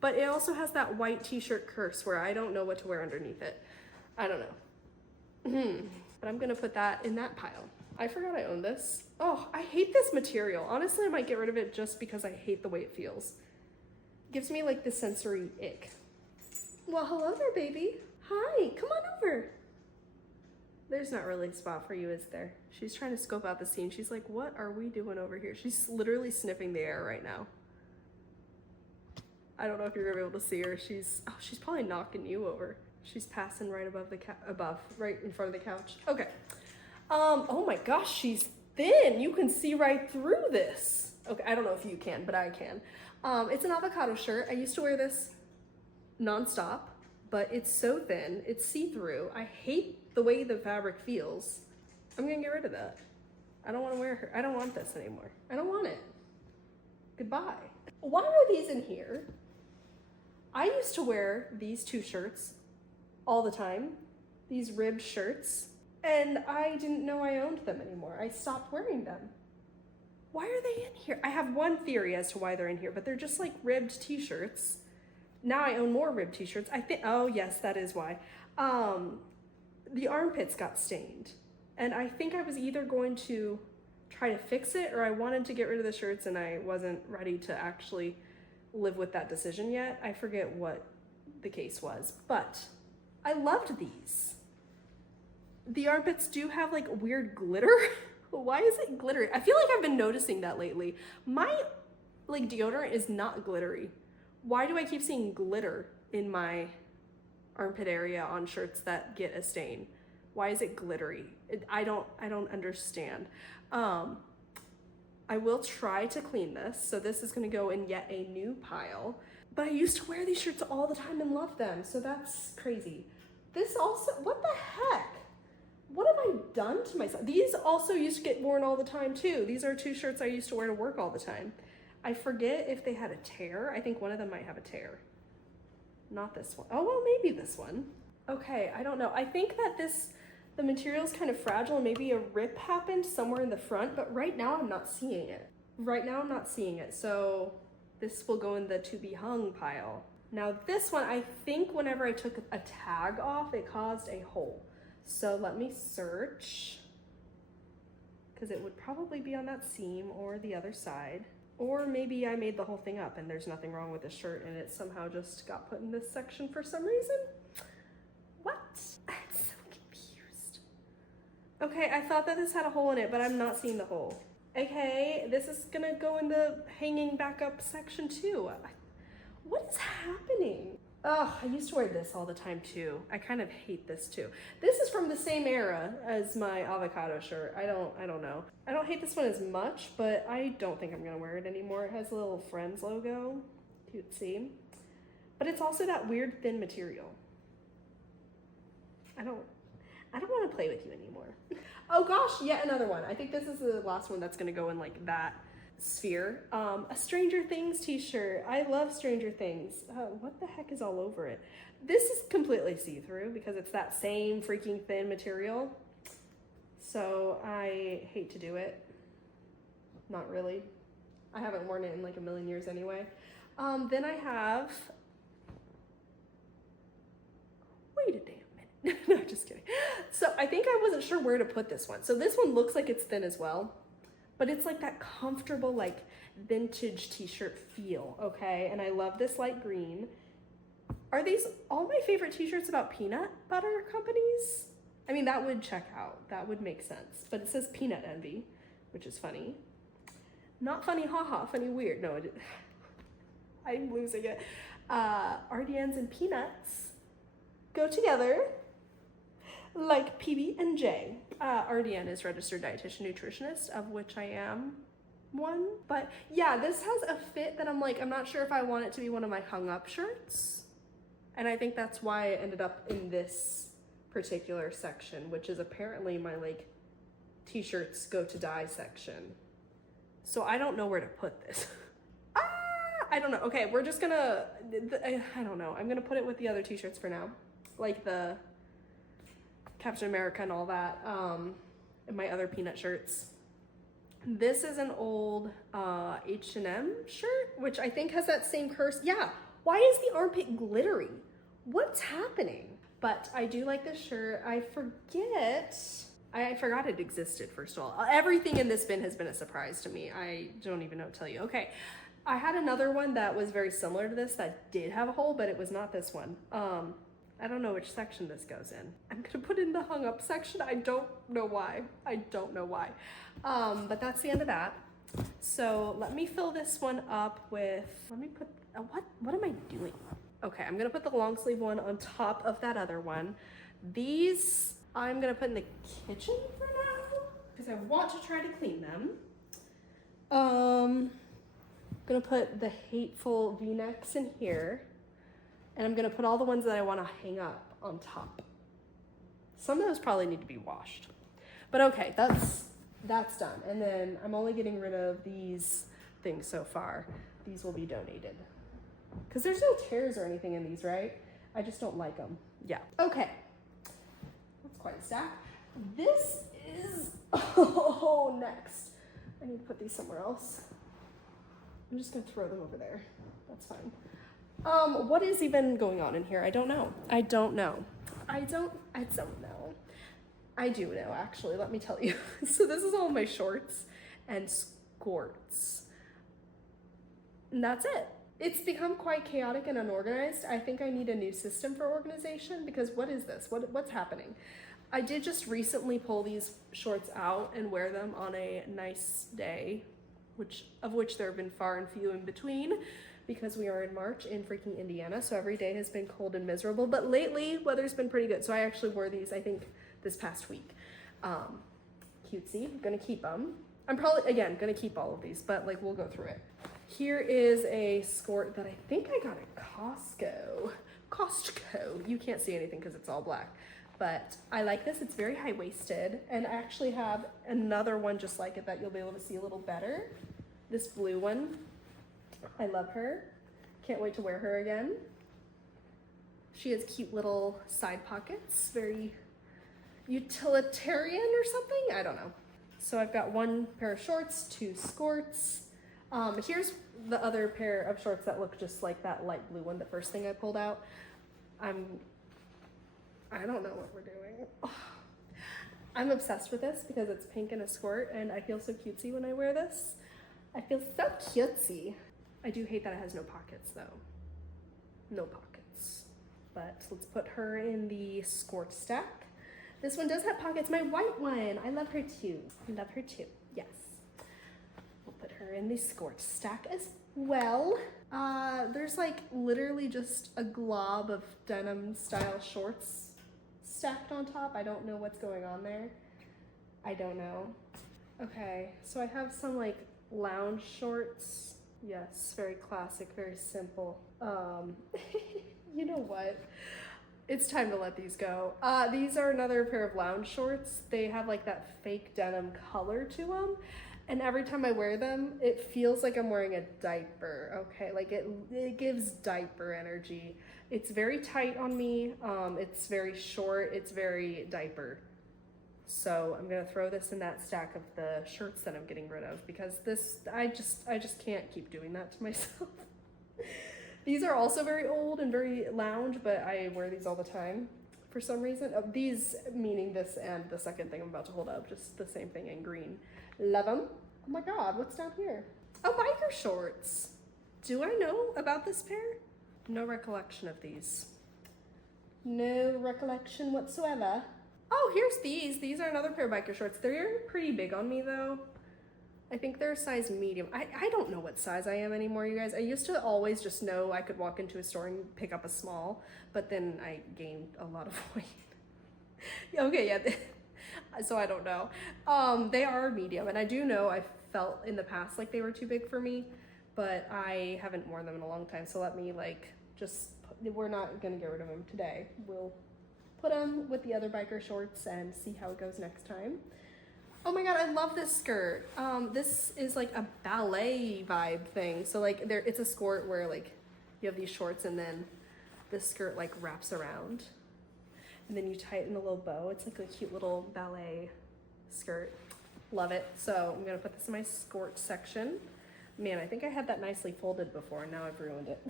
But it also has that white t-shirt curse where I don't know what to wear underneath it. I don't know. But I'm gonna put that in that pile. I forgot I owned this. Oh, I hate this material. Honestly, I might get rid of it just because I hate the way it feels. It gives me like the sensory ick. Well, hello there, baby. Hi, come on over. There's not really a spot for you, is there? She's trying to scope out the scene. She's like, what are we doing over here? She's literally sniffing the air right now. I don't know if you're gonna be able to see her. She's probably knocking you over. She's passing right above right in front of the couch. Okay. Oh my gosh, she's thin. You can see right through this. Okay, I don't know if you can, but I can. It's an avocado shirt. I used to wear this nonstop, but it's so thin. It's see-through. I hate the way the fabric feels. I'm gonna get rid of that. I don't want to wear her. I don't want this anymore. I don't want it. Goodbye. Why are these in here? I used to wear these two shirts all the time, these ribbed shirts, and I didn't know I owned them anymore. I stopped wearing them. Why are they in here? I have one theory as to why they're in here, but they're just like ribbed t-shirts. Now I own more ribbed t-shirts. I think, oh yes, that is why. The armpits got stained. And I think I was either going to try to fix it or I wanted to get rid of the shirts and I wasn't ready to actually live with that decision yet. I forget what the case was, but I loved these. The armpits do have like weird glitter. Why is it glittery? I feel like I've been noticing that lately. My like deodorant is not glittery. Why do I keep seeing glitter in my armpit area on shirts that get a stain? Why is it glittery? I don't understand. I will try to clean this. So this is gonna go in yet a new pile. But I used to wear these shirts all the time and love them. So that's crazy. This also, what the heck? What have I done to myself? These also used to get worn all the time too. These are two shirts I used to wear to work all the time. I forget if they had a tear. I think one of them might have a tear. Not this one. Oh, well, maybe this one. Okay, I don't know. I think that the material's kind of fragile and maybe a rip happened somewhere in the front, but right now I'm not seeing it. Right now I'm not seeing it, so this will go in the to be hung pile. Now this one, I think whenever I took a tag off, it caused a hole. So let me search, because it would probably be on that seam or the other side. Or maybe I made the whole thing up and there's nothing wrong with the shirt and it somehow just got put in this section for some reason. What? I'm so confused. Okay, I thought that this had a hole in it, but I'm not seeing the hole. Okay, this is gonna go in the hanging back up section too. What is happening? Oh, I used to wear this all the time too. I kind of hate this too. This is from the same era as my avocado shirt. I don't know. I don't hate this one as much, but I don't think I'm gonna wear it anymore. It has a little Friends logo, cutesy. But it's also that weird thin material. I don't want to play with you anymore. Oh gosh, yet another one. I think this is the last one that's gonna go in like that sphere. A Stranger Things t-shirt. I love Stranger Things. What the heck is all over it? This is completely see-through because it's that same freaking thin material. So I hate to do it. Not really. I haven't worn it in like a million years anyway. Then I have, wait a damn minute. No, just kidding. So I think I wasn't sure where to put this one. So this one looks like it's thin as well, but it's like that comfortable, like vintage t-shirt feel, okay? And I love this light green. Are these all my favorite t-shirts about peanut butter companies? I mean, that would check out. That would make sense. But it says Peanut Envy, which is funny. Not funny, haha, funny, weird. No, I'm losing it. RDNs and peanuts go together like PB and J. RDN is registered dietitian nutritionist, of which I am one. But yeah, this has a fit that I'm like, I'm not sure if I want it to be one of my hung up shirts. And I think that's why I ended up in this particular section, which is apparently my like t-shirts go to dye section. So I don't know where to put this. I don't know. Okay, we're just gonna, I don't know. I'm gonna put it with the other t-shirts for now. Like the Captain America and all that, and my other peanut shirts. This is an old H&M shirt, which I think has that same curse. Yeah, why is the armpit glittery? What's happening? But I do like this shirt. I forgot it existed, first of all. Everything in this bin has been a surprise to me. I don't even know what to tell you. Okay, I had another one that was very similar to this that did have a hole, but it was not this one. I don't know which section this goes in. I'm gonna put in the hung up section. I don't know why. But that's the end of that. So let me fill this one up with, let me put, what am I doing? Okay, I'm gonna put the long sleeve one on top of that other one. These I'm gonna put in the kitchen for now because I want to try to clean them. I'm gonna put the hateful V-necks in here. And I'm gonna put all the ones that I wanna hang up on top. Some of those probably need to be washed. But okay, that's done. And then I'm only getting rid of these things so far. These will be donated. Because there's no tears or anything in these, right? I just don't like them. Yeah, okay. That's quite a stack. This is, oh, next. I need to put these somewhere else. I'm just gonna throw them over there. That's fine. What is even going on in here? I don't know. I don't know. I do know, actually, let me tell you. So this is all my shorts and skorts. And that's it. It's become quite chaotic and unorganized. I think I need a new system for organization because what is this? What's happening? I did just recently pull these shorts out and wear them on a nice day, of which there have been far and few in between, because we are in March in freaking Indiana, so every day has been cold and miserable, but lately weather's been pretty good. So I actually wore these, I think, this past week. Cutesy, I'm gonna keep them. I'm probably, again, gonna keep all of these, but like we'll go through it. Here is a skort that I think I got at Costco. You can't see anything because it's all black, but I like this. It's very high-waisted, and I actually have another one just like it that you'll be able to see a little better. This blue one. I love her. Can't wait to wear her again. She has cute little side pockets, very utilitarian or something, I don't know. So I've got one pair of shorts, two skorts. Here's the other pair of shorts that look just like that light blue one, the first thing I pulled out. I don't know what we're doing. I'm obsessed with this because it's pink and a skirt, and I feel so cutesy when I wear this. I feel so cutesy. I do hate that it has no pockets though. No pockets. But let's put her in the skort stack. This one does have pockets, my white one. I love her too. I love her too, yes. We'll put her in the skort stack as well. There's like literally just a glob of denim style shorts stacked on top. I don't know what's going on there. I don't know. Okay, so I have some like lounge shorts. Yes, very classic, very simple. You know what? It's time to let these go. These are another pair of lounge shorts. They have like that fake denim color to them. And every time I wear them, it feels like I'm wearing a diaper, okay? Like it gives diaper energy. It's very tight on me. It's very short. It's very diaper. So I'm gonna throw this in that stack of the shirts that I'm getting rid of because this, I just can't keep doing that to myself. These are also very old and very lounge, but I wear these all the time for some reason. These meaning this and the second thing I'm about to hold up, just the same thing in green. Love them. Oh my God, what's down here? Oh, biker shorts. Do I know about this pair? No recollection of these. No recollection whatsoever. Oh, here's these. These are another pair of biker shorts. They're pretty big on me though. I think they're a size medium. I don't know what size I am anymore, you guys. I used to always just know I could walk into a store and pick up a small, but then I gained a lot of weight. Okay, yeah. So I don't know. They are medium, and I do know I felt in the past like they were too big for me, but I haven't worn them in a long time. So let me we're not gonna get rid of them today. We'll put them with the other biker shorts and see how it goes next time. Oh my God, I love this skirt. This is like a ballet vibe thing. So like it's a skirt where like you have these shorts and then the skirt like wraps around. And then you tie it in a little bow. It's like a cute little ballet skirt. Love it. So I'm gonna put this in my skirt section. Man, I think I had that nicely folded before and now I've ruined it.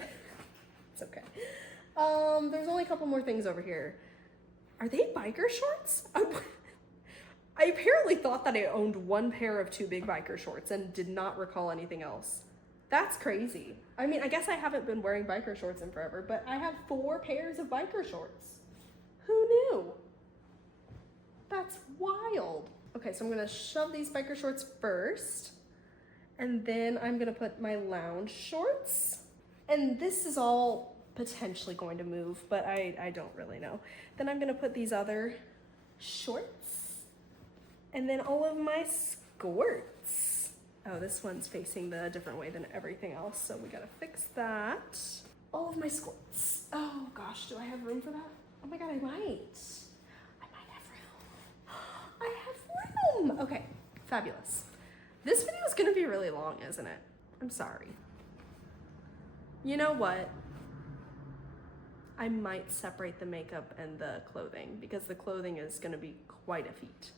It's okay. There's only a couple more things over here. Are they biker shorts? I apparently thought that I owned one pair of two big biker shorts and did not recall anything else. That's crazy. I mean, I guess I haven't been wearing biker shorts in forever, but I have 4 pairs of biker shorts. Who knew? That's wild. Okay, so I'm gonna shove these biker shorts first, and then I'm gonna put my lounge shorts. And this is all potentially going to move, but I don't really know. Then I'm gonna put these other shorts, and then all of my skorts. Oh, this one's facing the different way than everything else, so we gotta fix that. All of my skorts. Oh gosh, do I have room for that? Oh my God, I might have room. I have room. Okay, fabulous. This video is gonna be really long, isn't it? I'm sorry. You know what? I might separate the makeup and the clothing because the clothing is gonna be quite a feat.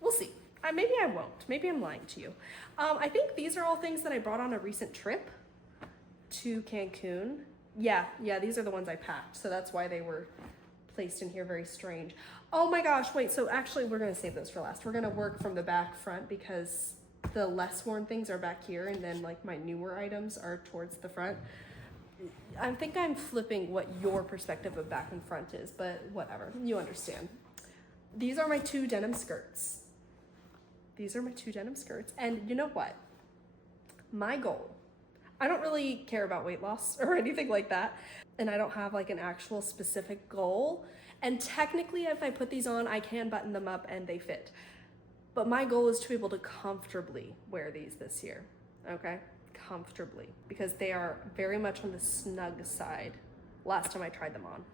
We'll see. Maybe I won't. Maybe I'm lying to you. I think these are all things that I brought on a recent trip to Cancun. Yeah, these are the ones I packed, so that's why they were placed in here very strange. Oh my gosh, wait, so actually we're gonna save those for last. We're gonna work from the back front because the less worn things are back here and then like my newer items are towards the front. I think I'm flipping what your perspective of back and front is, but whatever, you understand. These are my 2 denim skirts. These are my 2 denim skirts, and you know what? My goal, I don't really care about weight loss or anything like that, and I don't have like an actual specific goal, and technically if I put these on, I can button them up and they fit. But my goal is to be able to comfortably wear these this year, okay? Comfortably, because they are very much on the snug side last time I tried them on.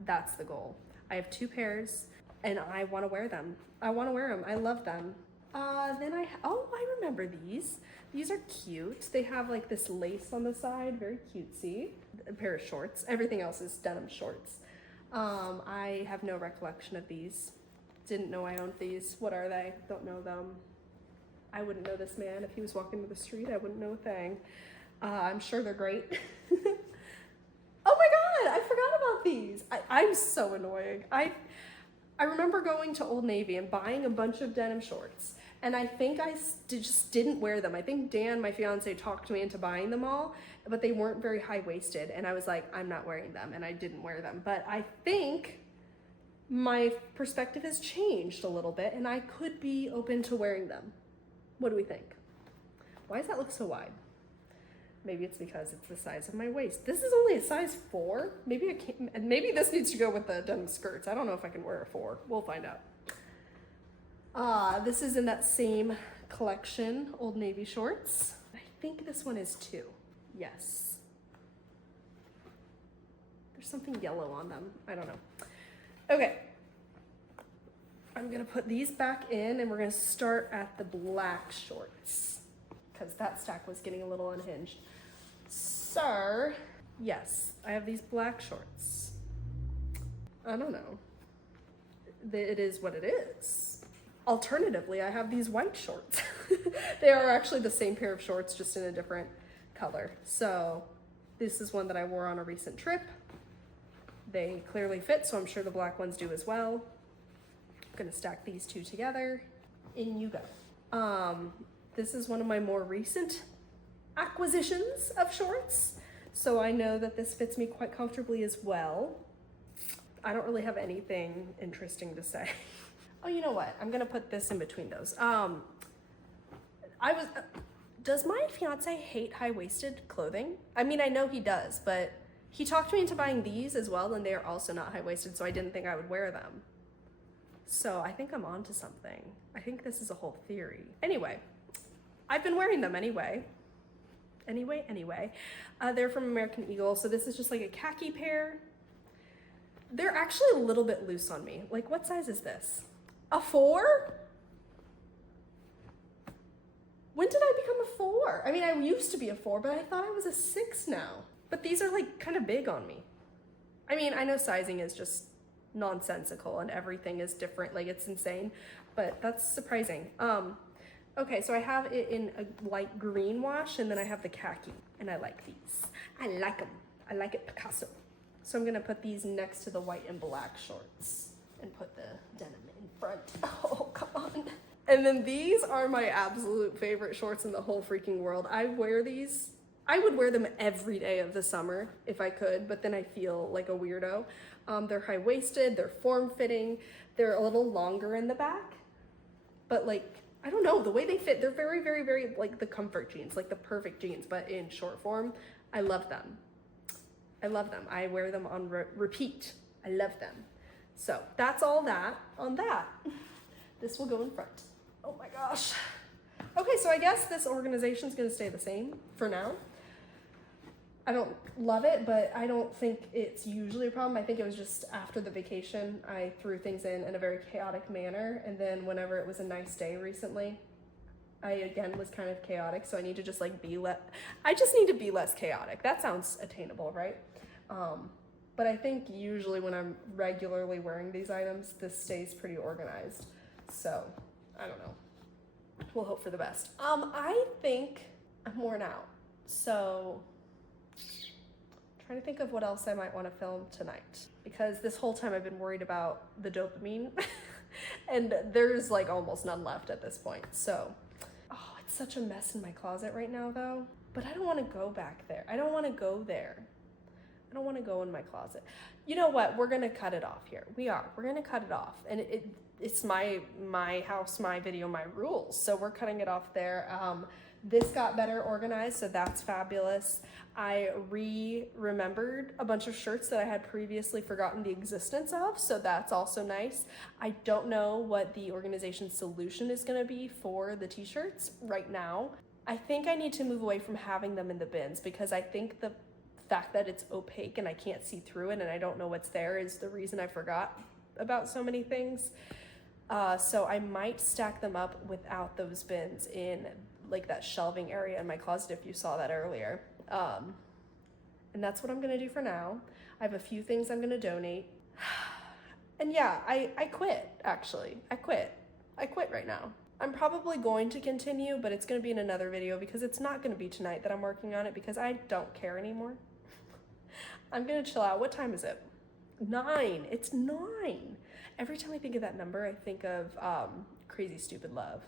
That's the goal. I have 2 pairs and I want to wear them. I want to wear them. I love them. Oh, I remember these. These are cute. They have like this lace on the side, very cutesy. A pair of shorts. Everything else is denim shorts. I have no recollection of these. Didn't know I owned these. What are they? Don't know them. I wouldn't know this man. If he was walking to the street, I wouldn't know a thing. I'm sure they're great. Oh my God, I forgot about these. I'm so annoying. I remember going to Old Navy and buying a bunch of denim shorts. And I think I just didn't wear them. I think Dan, my fiance, talked me into buying them all, but they weren't very high-waisted. And I was like, I'm not wearing them, and I didn't wear them. But I think my perspective has changed a little bit, and I could be open to wearing them. What do we think? Why does that look so wide? Maybe it's because it's the size of my waist. This is only a size 4. Maybe I can't, maybe this needs to go with the denim skirts. I don't know if I can wear a 4. We'll find out. This is in that same collection, Old Navy shorts. I think this one is 2. Yes. There's something yellow on them. I don't know. Okay. I'm gonna put these back in and we're gonna start at the black shorts because that stack was getting a little unhinged. So, yes, I have these black shorts. I don't know. It is what it is. Alternatively, I have these white shorts. They are actually the same pair of shorts, just in a different color. So this is one that I wore on a recent trip. They clearly fit, so I'm sure the black ones do as well. I'm gonna stack these two together. In you go. This is one of my more recent acquisitions of shorts. So I know that this fits me quite comfortably as well. I don't really have anything interesting to say. Oh, you know what? I'm gonna put this in between those. Does my fiance hate high-waisted clothing? I mean, I know he does, but he talked me into buying these as well, and they are also not high-waisted, so I didn't think I would wear them. So I think I'm onto something. I think this is a whole theory. Anyway, I've been wearing them anyway. They're from American Eagle, so this is just like a khaki pair. They're actually a little bit loose on me. Like, what size is this? A 4? When did I become a 4? I mean, I used to be a 4, but I thought I was a 6 now. But these are like kind of big on me. I mean, I know sizing is just nonsensical and everything is different, like it's insane, but that's surprising. Okay, so I have it in a light green wash, and then I have the khaki, and I like these. I like them. I like it Picasso. So I'm gonna put these next to the white and black shorts and put the denim in front. Oh, come on. And then these are my absolute favorite shorts in the whole freaking world. I wear these. I would wear them every day of the summer if I could, but then I feel like a weirdo. They're high-waisted, they're form-fitting, they're a little longer in the back, but like, I don't know, the way they fit, they're very, very, very like the comfort jeans, like the perfect jeans, but in short form. I love them. I love them. I wear them on repeat. I love them. So that's all that on that. This will go in front. Oh my gosh. Okay, so I guess this organization is gonna stay the same for now. I don't love it, but I don't think it's usually a problem. I think it was just after the vacation, I threw things in a very chaotic manner. And then whenever it was a nice day recently, I again was kind of chaotic. So I need to just like I just need to be less chaotic. That sounds attainable, right? But I think usually when I'm regularly wearing these items, this stays pretty organized. So I don't know. We'll hope for the best. I think I'm worn out. So trying to think of what else I might want to film tonight, because this whole time I've been worried about the dopamine and there's like almost none left at this point. So, oh, it's such a mess in my closet right now though, but I don't want to go back there. I don't want to go there. I don't want to go in my closet. You know what? We're going to cut it off here. We're going to cut it off. And it's my house, my video, my rules. So we're cutting it off there. This got better organized, so that's fabulous. I remembered a bunch of shirts that I had previously forgotten the existence of, so that's also nice. I don't know what the organization solution is gonna be for the t-shirts right now. I think I need to move away from having them in the bins, because I think the fact that it's opaque and I can't see through it and I don't know what's there is the reason I forgot about so many things. So I might stack them up without those bins in like that shelving area in my closet if you saw that earlier. And that's what I'm gonna do for now. I have a few things I'm gonna donate. And yeah, I quit, actually. I quit right now. I'm probably going to continue, but it's gonna be in another video because it's not gonna be tonight that I'm working on it because I don't care anymore. I'm gonna chill out. What time is it? 9. It's 9. Every time I think of that number, I think of Crazy Stupid Love,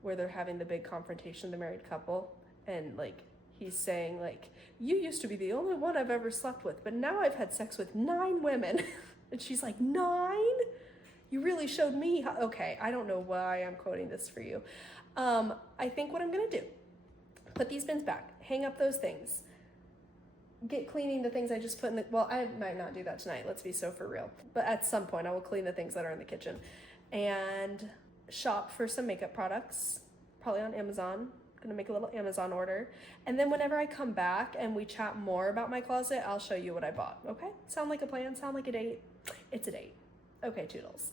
where they're having the big confrontation, the married couple, and like he's saying like, you used to be the only one I've ever slept with, but now I've had sex with 9 women. And she's like, 9? You really showed me how. Okay, I don't know why I'm quoting this for you. I think what I'm gonna do, put these bins back, hang up those things, get cleaning the things I just put in the, well, I might not do that tonight, let's be so for real. But at some point I will clean the things that are in the kitchen and shop for some makeup products, probably on Amazon. I'm gonna make a little Amazon order. And then whenever I come back and we chat more about my closet, I'll show you what I bought, okay? Sound like a plan? Sound like a date? It's a date. Okay, toodles.